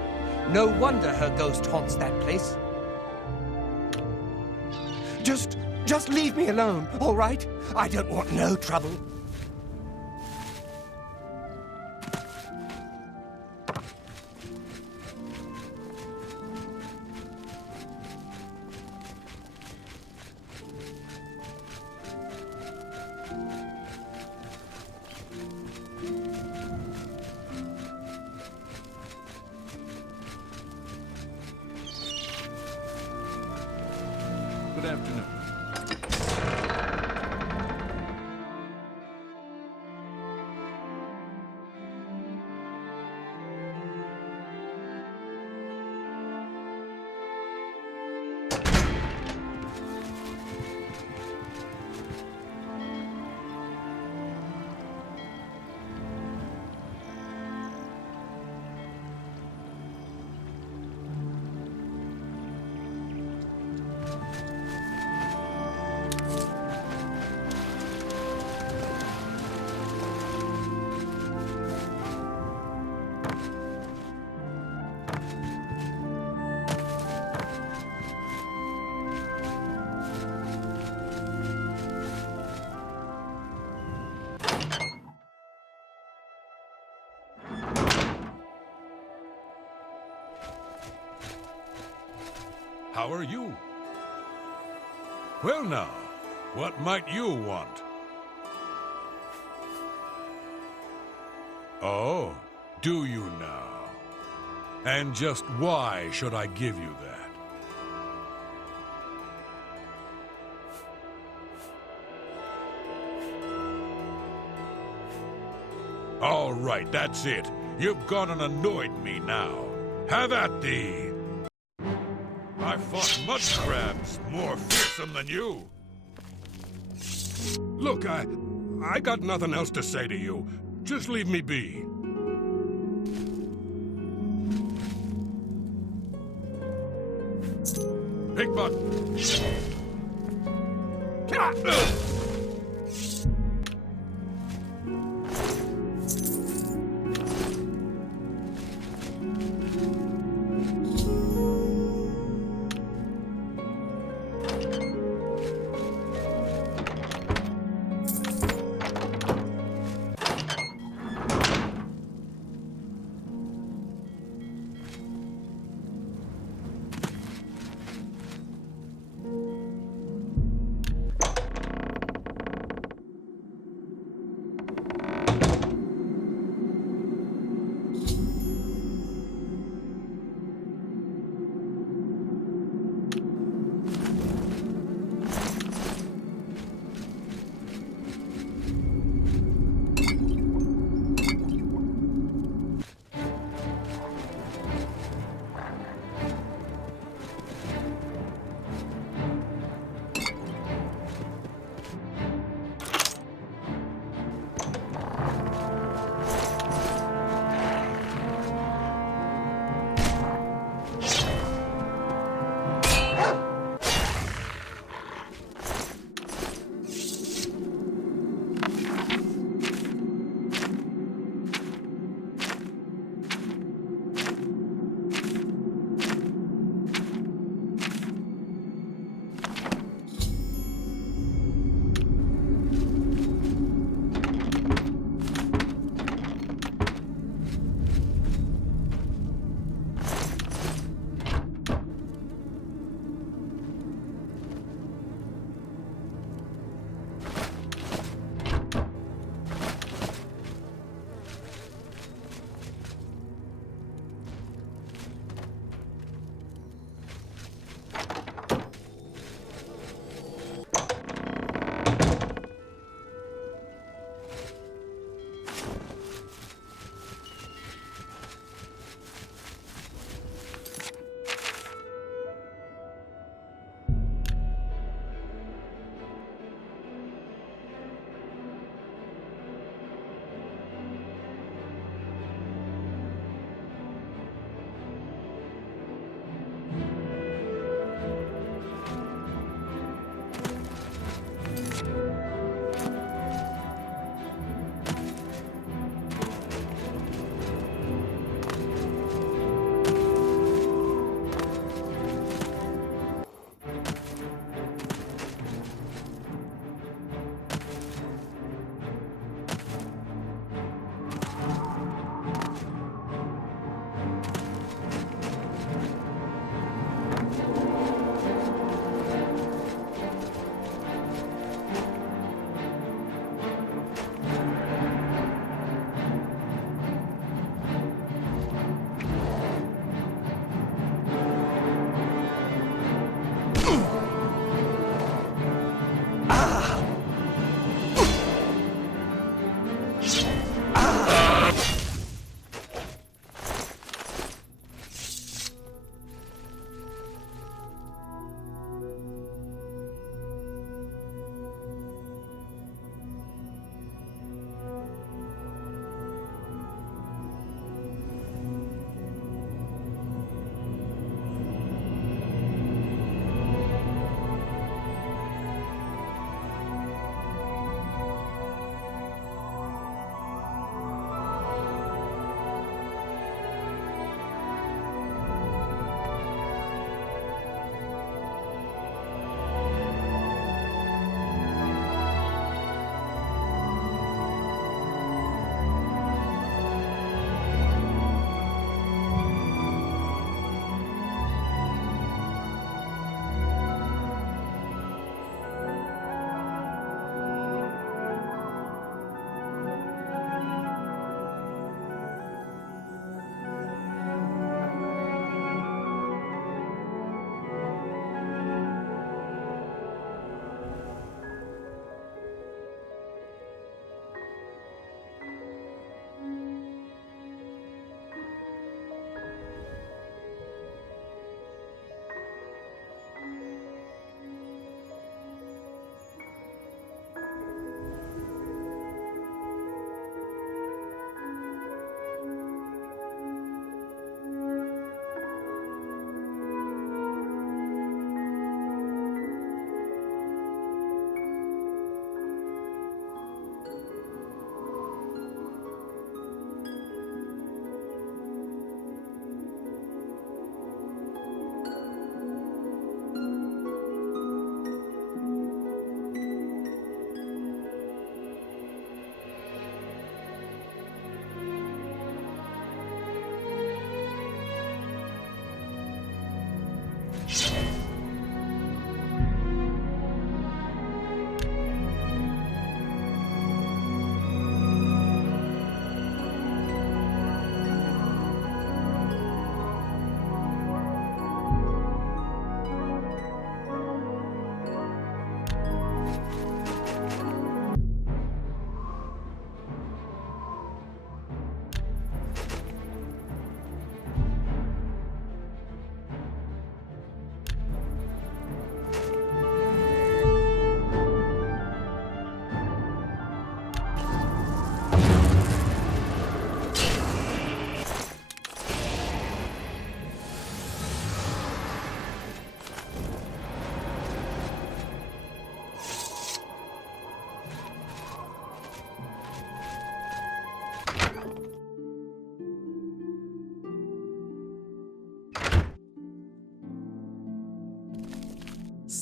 No wonder her ghost haunts that place. Just leave me alone, all right? I don't want no trouble. Good afternoon. How are you? Well now, what might you want? Oh, do you now? And just why should I give you that? All right, that's it. You've gone and annoyed me now. Have at thee! I fought mud crabs more fearsome than you. Look, I got nothing else to say to you. Just leave me be. Pickbutt!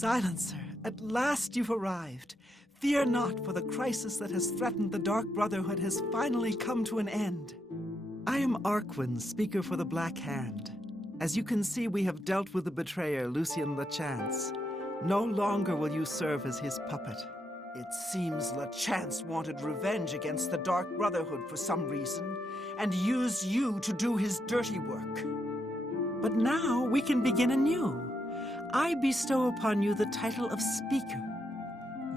Silencer, at last you've arrived. Fear not, for the crisis that has threatened the Dark Brotherhood has finally come to an end. I am Arquin, speaker for the Black Hand. As you can see, we have dealt with the betrayer, Lucien LeChance. No longer will you serve as his puppet. It seems LeChance wanted revenge against the Dark Brotherhood for some reason, and used you to do his dirty work. But now we can begin anew. I bestow upon you the title of Speaker.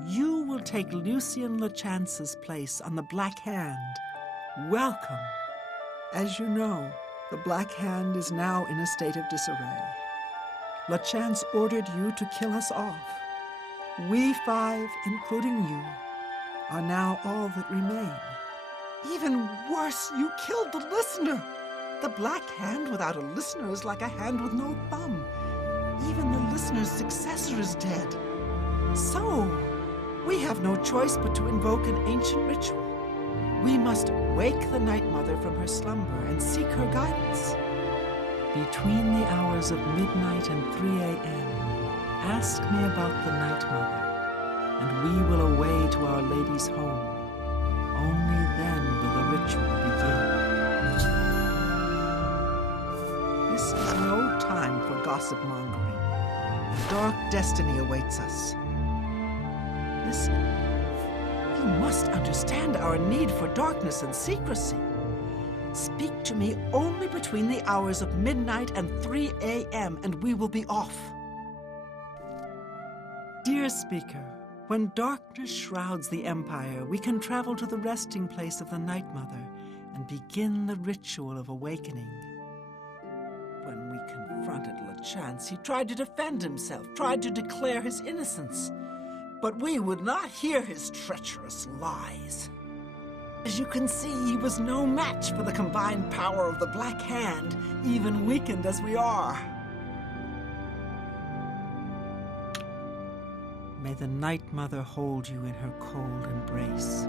You will take Lucien LeChance's place on the Black Hand. Welcome. As you know, the Black Hand is now in a state of disarray. LeChance ordered you to kill us off. We five, including you, are now all that remain. Even worse, you killed the listener. The Black Hand without a listener is like a hand with no thumb. Even the listener's successor is dead. So, we have no choice but to invoke an ancient ritual. We must wake the Night Mother from her slumber and seek her guidance. Between the hours of midnight and 3 a.m., ask me about the Night Mother, and we will away to Our Lady's home. Only then will the ritual begin. This is no time for gossip mongering. A dark destiny awaits us. You must understand our need for darkness and secrecy. Speak to me only between the hours of midnight and 3 a.m., and we will be off. Dear Speaker, when darkness shrouds the Empire, we can travel to the resting place of the Night Mother and begin the ritual of awakening. When we confronted LeChance, he tried to defend himself, tried to declare his innocence. But we would not hear his treacherous lies. As you can see, he was no match for the combined power of the Black Hand, even weakened as we are. May the Night Mother hold you in her cold embrace.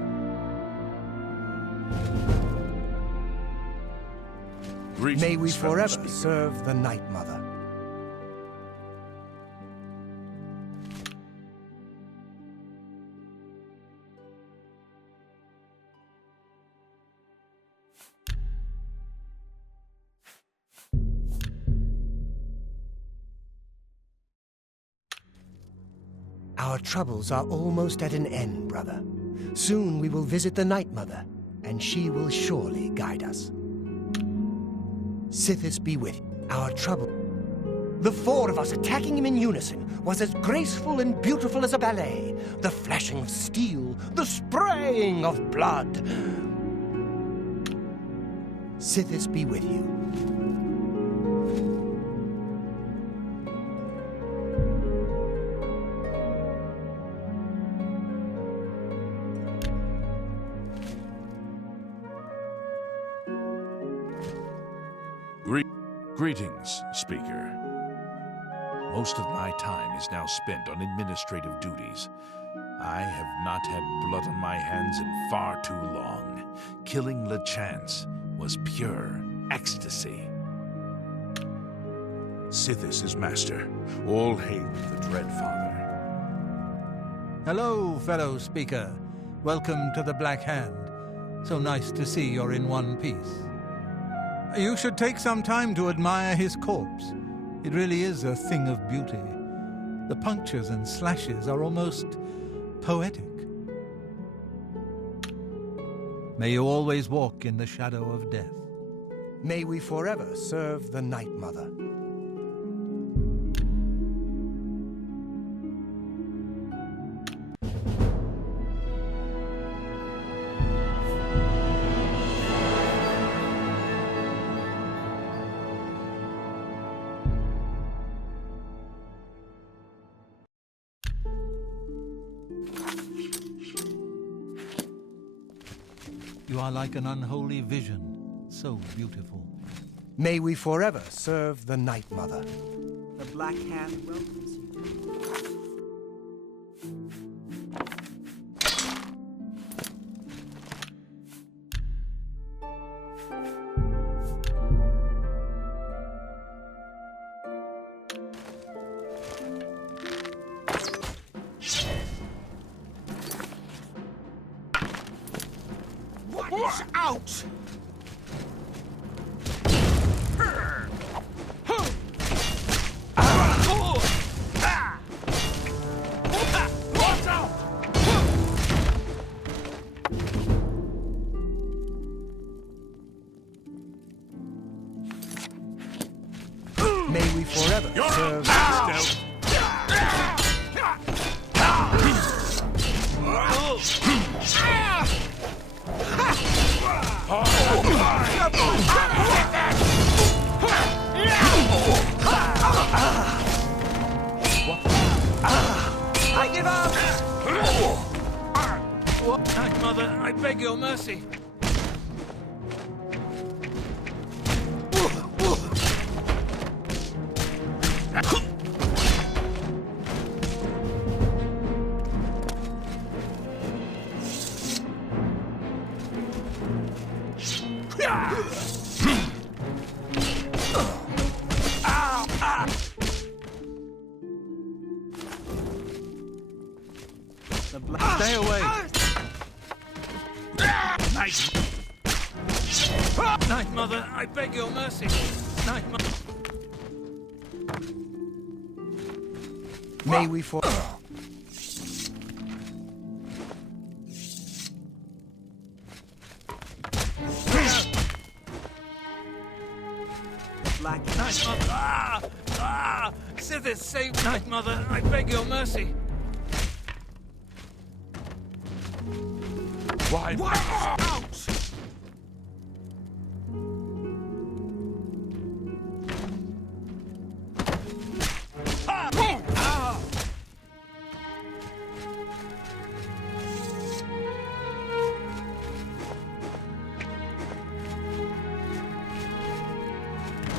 May we fellow forever speaker. serve the Night Mother. Our troubles are almost at an end, brother. Soon we will visit the Night Mother, and she will surely guide us. Sithis be with you. Our trouble. The four of us attacking him in unison was as graceful and beautiful as a ballet. The flashing of steel, the spraying of blood. Sithis be with you. Greetings, Speaker. Most of my time is now spent on administrative duties. I have not had blood on my hands in far too long. Killing LeChance was pure ecstasy. Sithis is master. All hail the Dread Father. Hello, fellow speaker. Welcome to the Black Hand. So nice to see you're in one piece. You should take some time to admire his corpse. It really is a thing of beauty. The punctures and slashes are almost poetic. May you always walk in the shadow of death. May we forever serve the Night Mother. You are like an unholy vision, so beautiful. May we forever serve the Night Mother. The Black Hand welcomes you. May we forever serve... I give up! Night, Mother, I beg your mercy. Stay away. Night. Night, Mother, I beg your mercy. Night, Mother. May we for... Black Night, Mother. Sithis, save Night, Mother, I beg your mercy. Why? Out!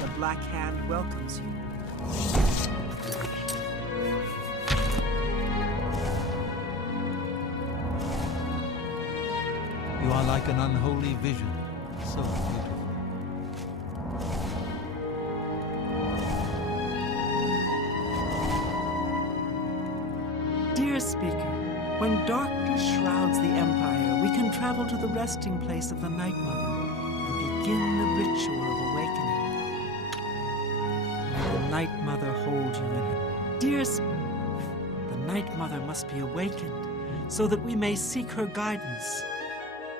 The Black Hand welcomes you. You are like an unholy vision, so beautiful. Dear Speaker, when darkness shrouds the Empire, we can travel to the resting place of the Night Mother and begin the ritual of awakening. May the Night Mother hold you in her. Dear the Night Mother must be awakened so that we may seek her guidance.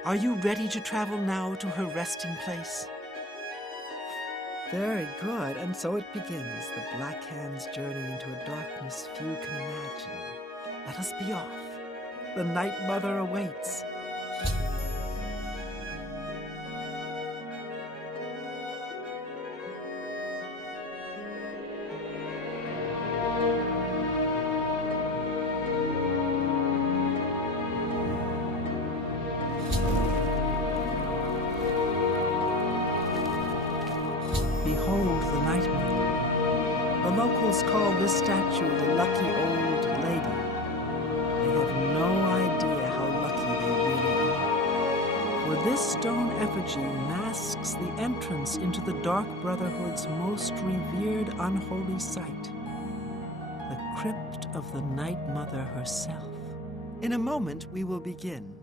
Are you ready to travel now to her resting place? Very good, and so it begins, the Black Hand's journey into a darkness few can imagine. Let us be off. The Night Mother awaits. Behold the Night Mother. The locals call this statue the Lucky Old Lady. They have no idea how lucky they really are. For this stone effigy masks the entrance into the Dark Brotherhood's most revered unholy site, the crypt of the Night Mother herself. In a moment, we will begin.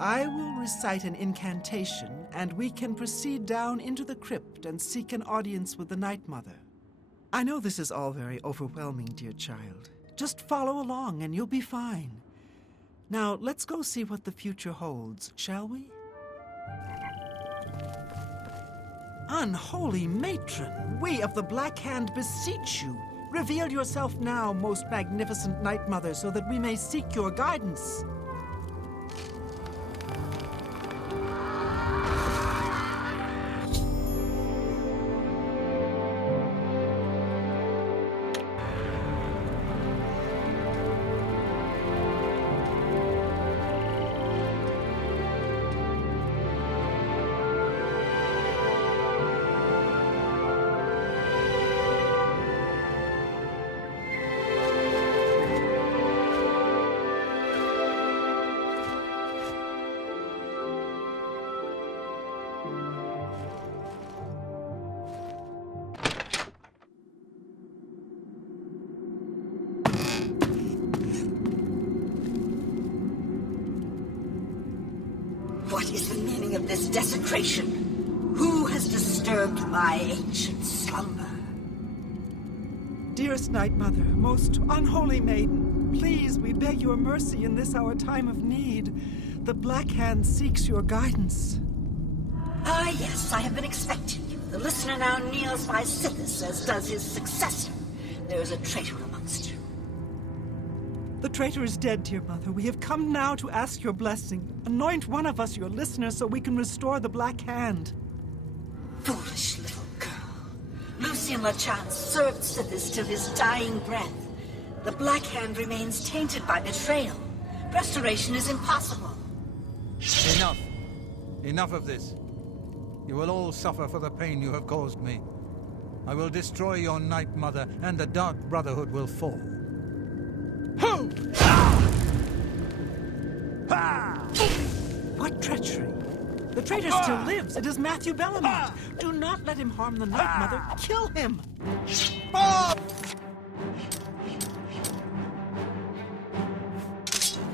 I will recite an incantation, and we can proceed down into the crypt and seek an audience with the Night Mother. I know this is all very overwhelming, dear child. Just follow along and you'll be fine. Now, let's go see what the future holds, shall we? Unholy matron, we of the Black Hand beseech you. Reveal yourself now, most magnificent Night Mother, so that we may seek your guidance. What is the meaning of this desecration? Who has disturbed my ancient slumber? Dearest Night Mother, most unholy maiden, please, we beg your mercy in this our time of need. The Black Hand seeks your guidance. Ah, yes, I have been expecting you. The listener now kneels by Sithis, as does his successor. There is a traitor amongst you. The traitor is dead, dear mother. We have come now to ask your blessing. Anoint one of us your listener so we can restore the Black Hand. Foolish little girl. Lucien Lachance served Sithis till his dying breath. The Black Hand remains tainted by betrayal. Restoration is impossible. Enough. Enough of this. You will all suffer for the pain you have caused me. I will destroy your Night Mother, and the Dark Brotherhood will fall. What treachery? The traitor still lives. It is Matthew Bellamont. Do not let him harm the Night Mother. Kill him!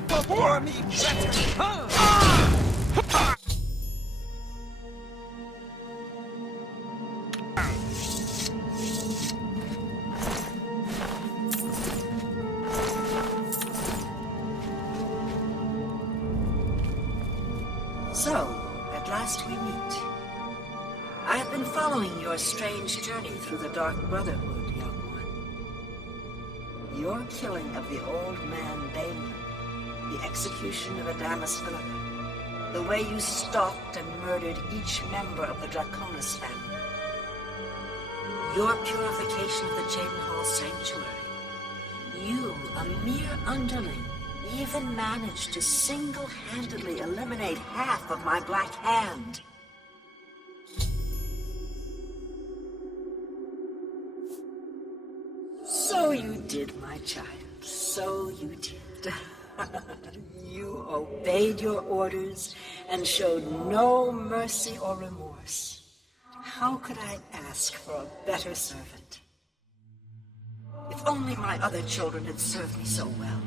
Before me, traitor! So, at last we meet. I have been following your strange journey through the Dark Brotherhood, young one. Your killing of the old man Balin, the execution of Adamus Philippa, the way you stalked and murdered each member of the Draconis family. Your purification of the Jadenhall Sanctuary. You, a mere underling, even managed to single-handedly eliminate half of my Black Hand. So you did, my child. So you did. You obeyed your orders and showed no mercy or remorse. How could I ask for a better servant? If only my other children had served me so well.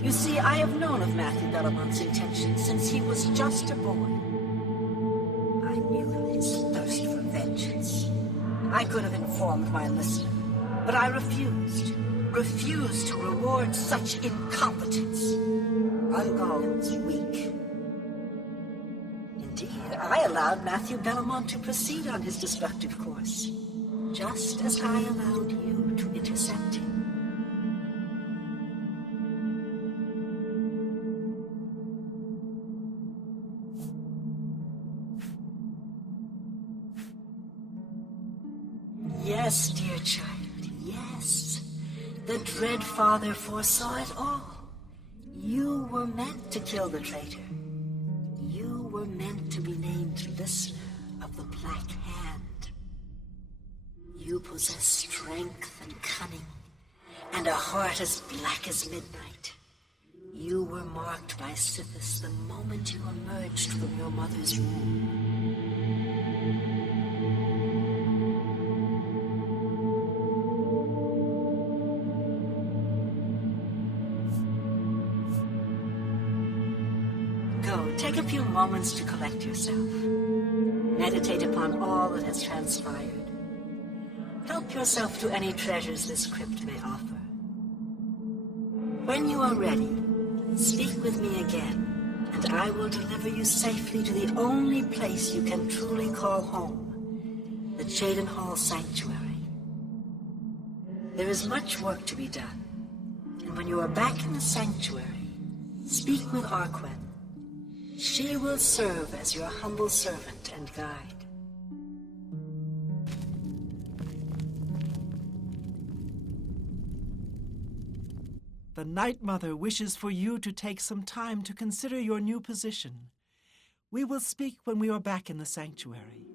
You see, I have known of Matthew Bellamont's intentions since he was just a boy. I knew of his thirst for vengeance. I could have informed my listener, but I refused. Refused to reward such incompetence. Ungol's weak. Indeed, I allowed Matthew Bellamont to proceed on his destructive course, just as I allowed you to intercept him. Yes, dear child, yes. The Dread Father foresaw it all. You were meant to kill the traitor. You were meant to be named listener of the Black Hand. You possess strength and cunning, and a heart as black as midnight. You were marked by Sithis the moment you emerged from your mother's womb. Take a few moments to collect yourself. Meditate upon all that has transpired. Help yourself to any treasures this crypt may offer. When you are ready, speak with me again, and I will deliver you safely to the only place you can truly call home, the Jadenhall Sanctuary. There is much work to be done, and when you are back in the sanctuary, speak with Arquen. She will serve as your humble servant and guide. The Night Mother wishes for you to take some time to consider your new position. We will speak when we are back in the sanctuary.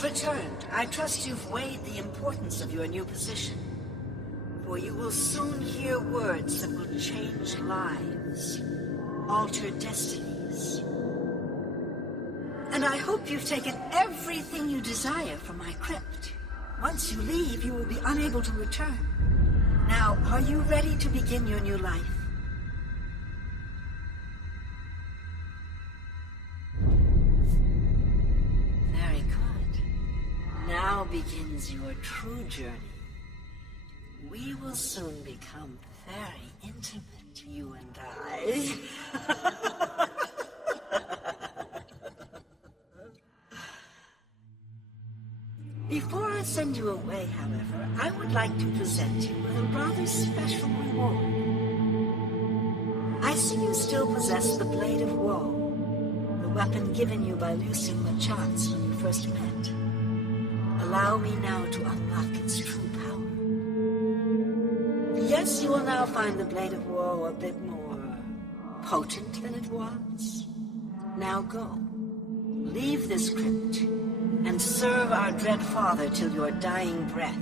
You've returned. I trust you've weighed the importance of your new position. For you will soon hear words that will change lives, alter destinies. And I hope you've taken everything you desire from my crypt. Once you leave, you will be unable to return. Now, are you ready to begin your new life? Very good. Now begins your true journey. We will soon become very intimate, you and I. Before I send you away, however, I would like to present you with a rather special reward. I see you still possess the Blade of Woe, the weapon given you by Lucien Lachance when you first met. Allow me now to unlock its true power. Yes, you will now find the Blade of Woe a bit more potent than it was. Now go. Leave this crypt and serve our dread father till your dying breath.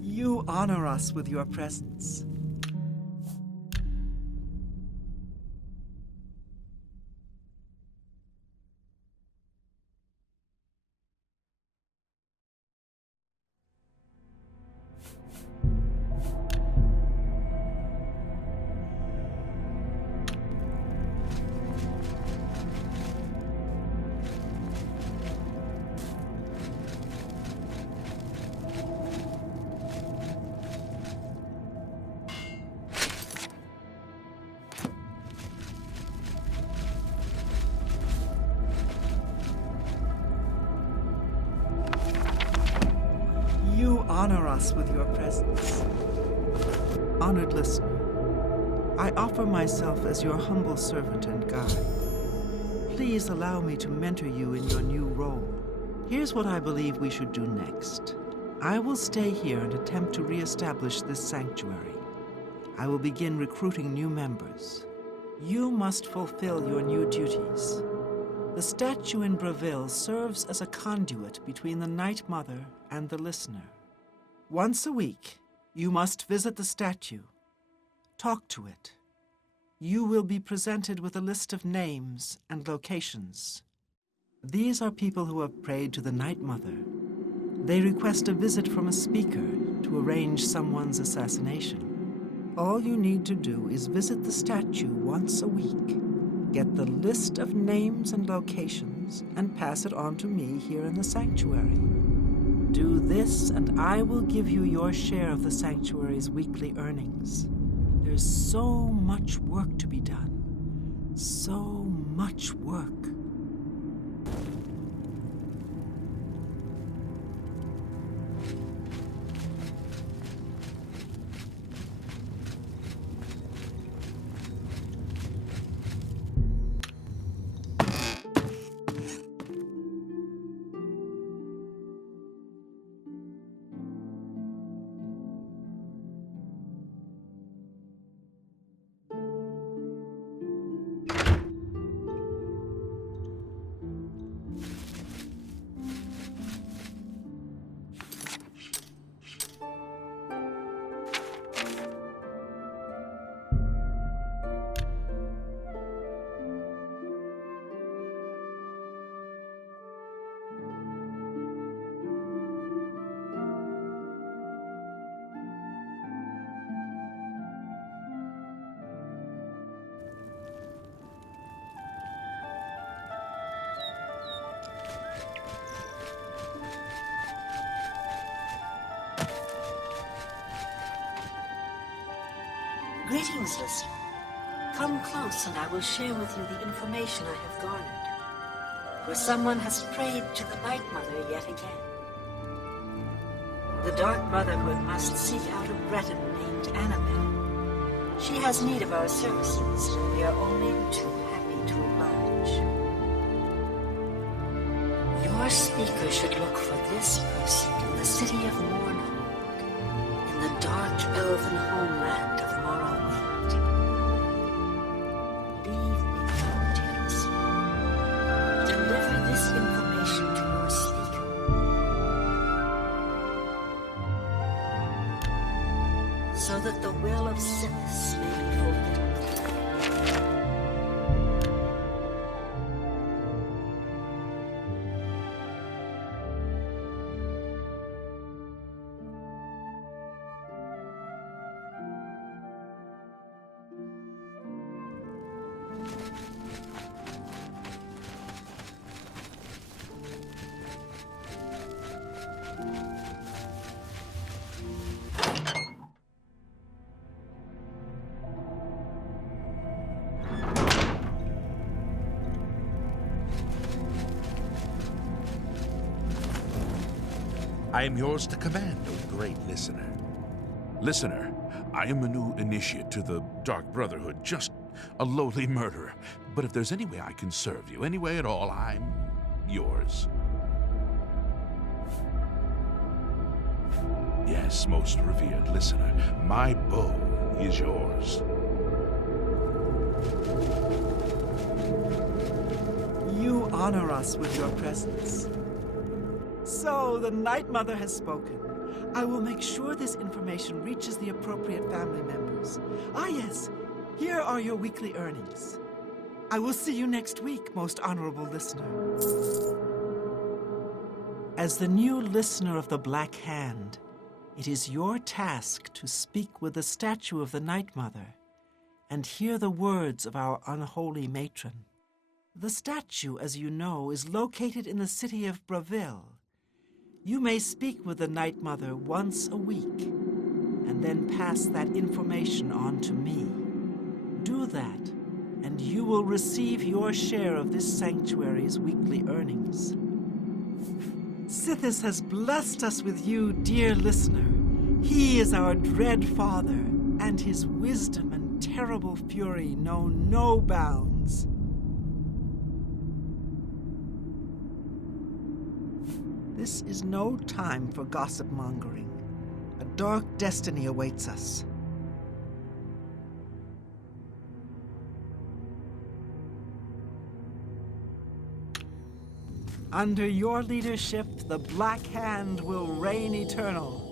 You honor us with your presence. You honor us with your presence. Honored listener, I offer myself as your humble servant and guide. Please allow me to mentor you in your new role. Here's what I believe we should do next. I will stay here and attempt to re-establish this sanctuary. I will begin recruiting new members. You must fulfill your new duties. The statue in Breville serves as a conduit between the Night Mother and the listener. Once a week, you must visit the statue. Talk to it. You will be presented with a list of names and locations. These are people who have prayed to the Night Mother. They request a visit from a speaker to arrange someone's assassination. All you need to do is visit the statue once a week, get the list of names and locations, and pass it on to me here in the sanctuary. Do this, and I will give you your share of the sanctuary's weekly earnings. There's so much work to be done. So much work. Greetings, listener. Come close and I will share with you the information I have garnered. For someone has prayed to the Night Mother yet again. The Dark Brotherhood must seek out a Breton named Annabelle. She has need of our services, and we are only too happy to oblige. Your speaker should look for this person in the city of Mournhold, in the dark elven homeland of Morrowind. Leave me now, dear listener. Deliver this information to your speaker. So that the will of Sithis may be fulfilled. I am yours to command, O great listener. Listener, I am a new initiate to the Dark Brotherhood, just a lowly murderer. But if there's any way I can serve you, any way at all, I'm yours. Yes, most revered listener, my bow is yours. You honor us with your presence. So, the Night Mother has spoken. I will make sure this information reaches the appropriate family members. Ah, yes. Here are your weekly earnings. I will see you next week, most honorable listener. As the new listener of the Black Hand, it is your task to speak with the statue of the Night Mother and hear the words of our unholy matron. The statue, as you know, is located in the city of Bravil. You may speak with the Night Mother once a week, and then pass that information on to me. Do that, and you will receive your share of this sanctuary's weekly earnings. Sithis has blessed us with you, dear listener. He is our dread father, and his wisdom and terrible fury know no bounds. This is no time for gossip-mongering. A dark destiny awaits us. Under your leadership, the Black Hand will reign eternal.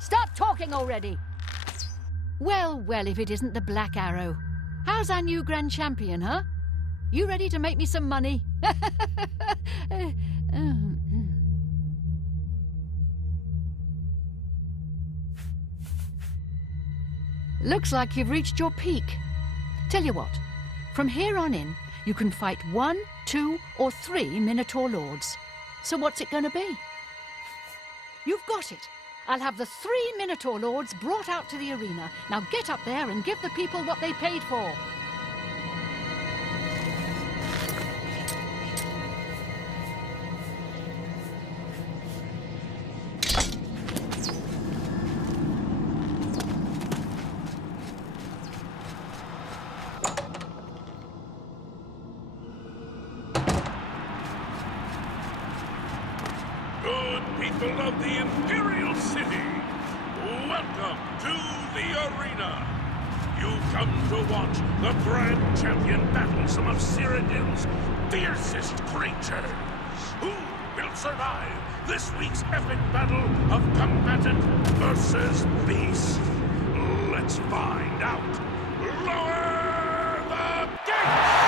Stop talking already! Well, well, if it isn't the Black Arrow. How's our new Grand Champion, huh? You ready to make me some money? Looks like you've reached your peak. Tell you what, from here on in, you can fight 1, 2, or 3 Minotaur Lords. So what's it going to be? You've got it. I'll have the 3 Minotaur Lords brought out to the arena. Now get up there and give the people what they paid for. People of the Imperial City, welcome to the arena. You come to watch the grand champion battle some of Cyrodiil's fiercest creatures. Who will survive this week's epic battle of combatant versus beast? Let's find out. Lower the gates!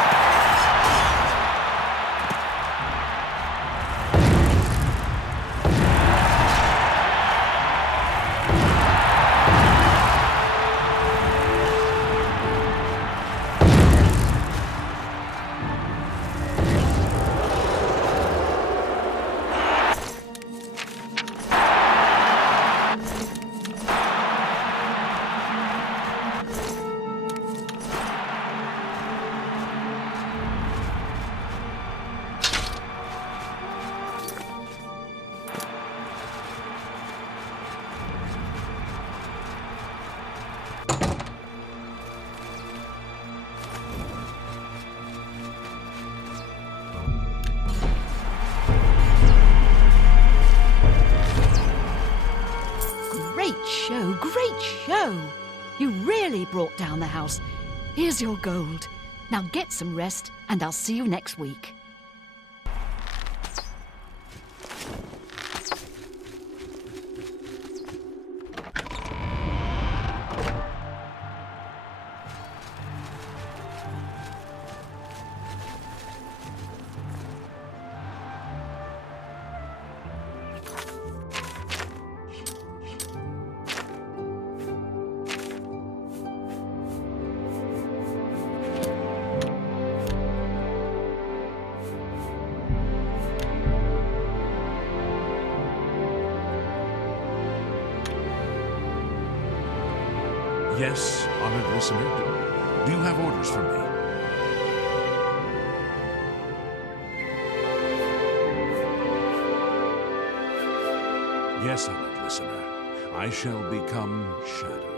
Great show! You really brought down the house. Here's your gold. Now get some rest, and I'll see you next week. Yes, honored listener. Do you have orders for me? Yes, honored listener. I shall become shadow.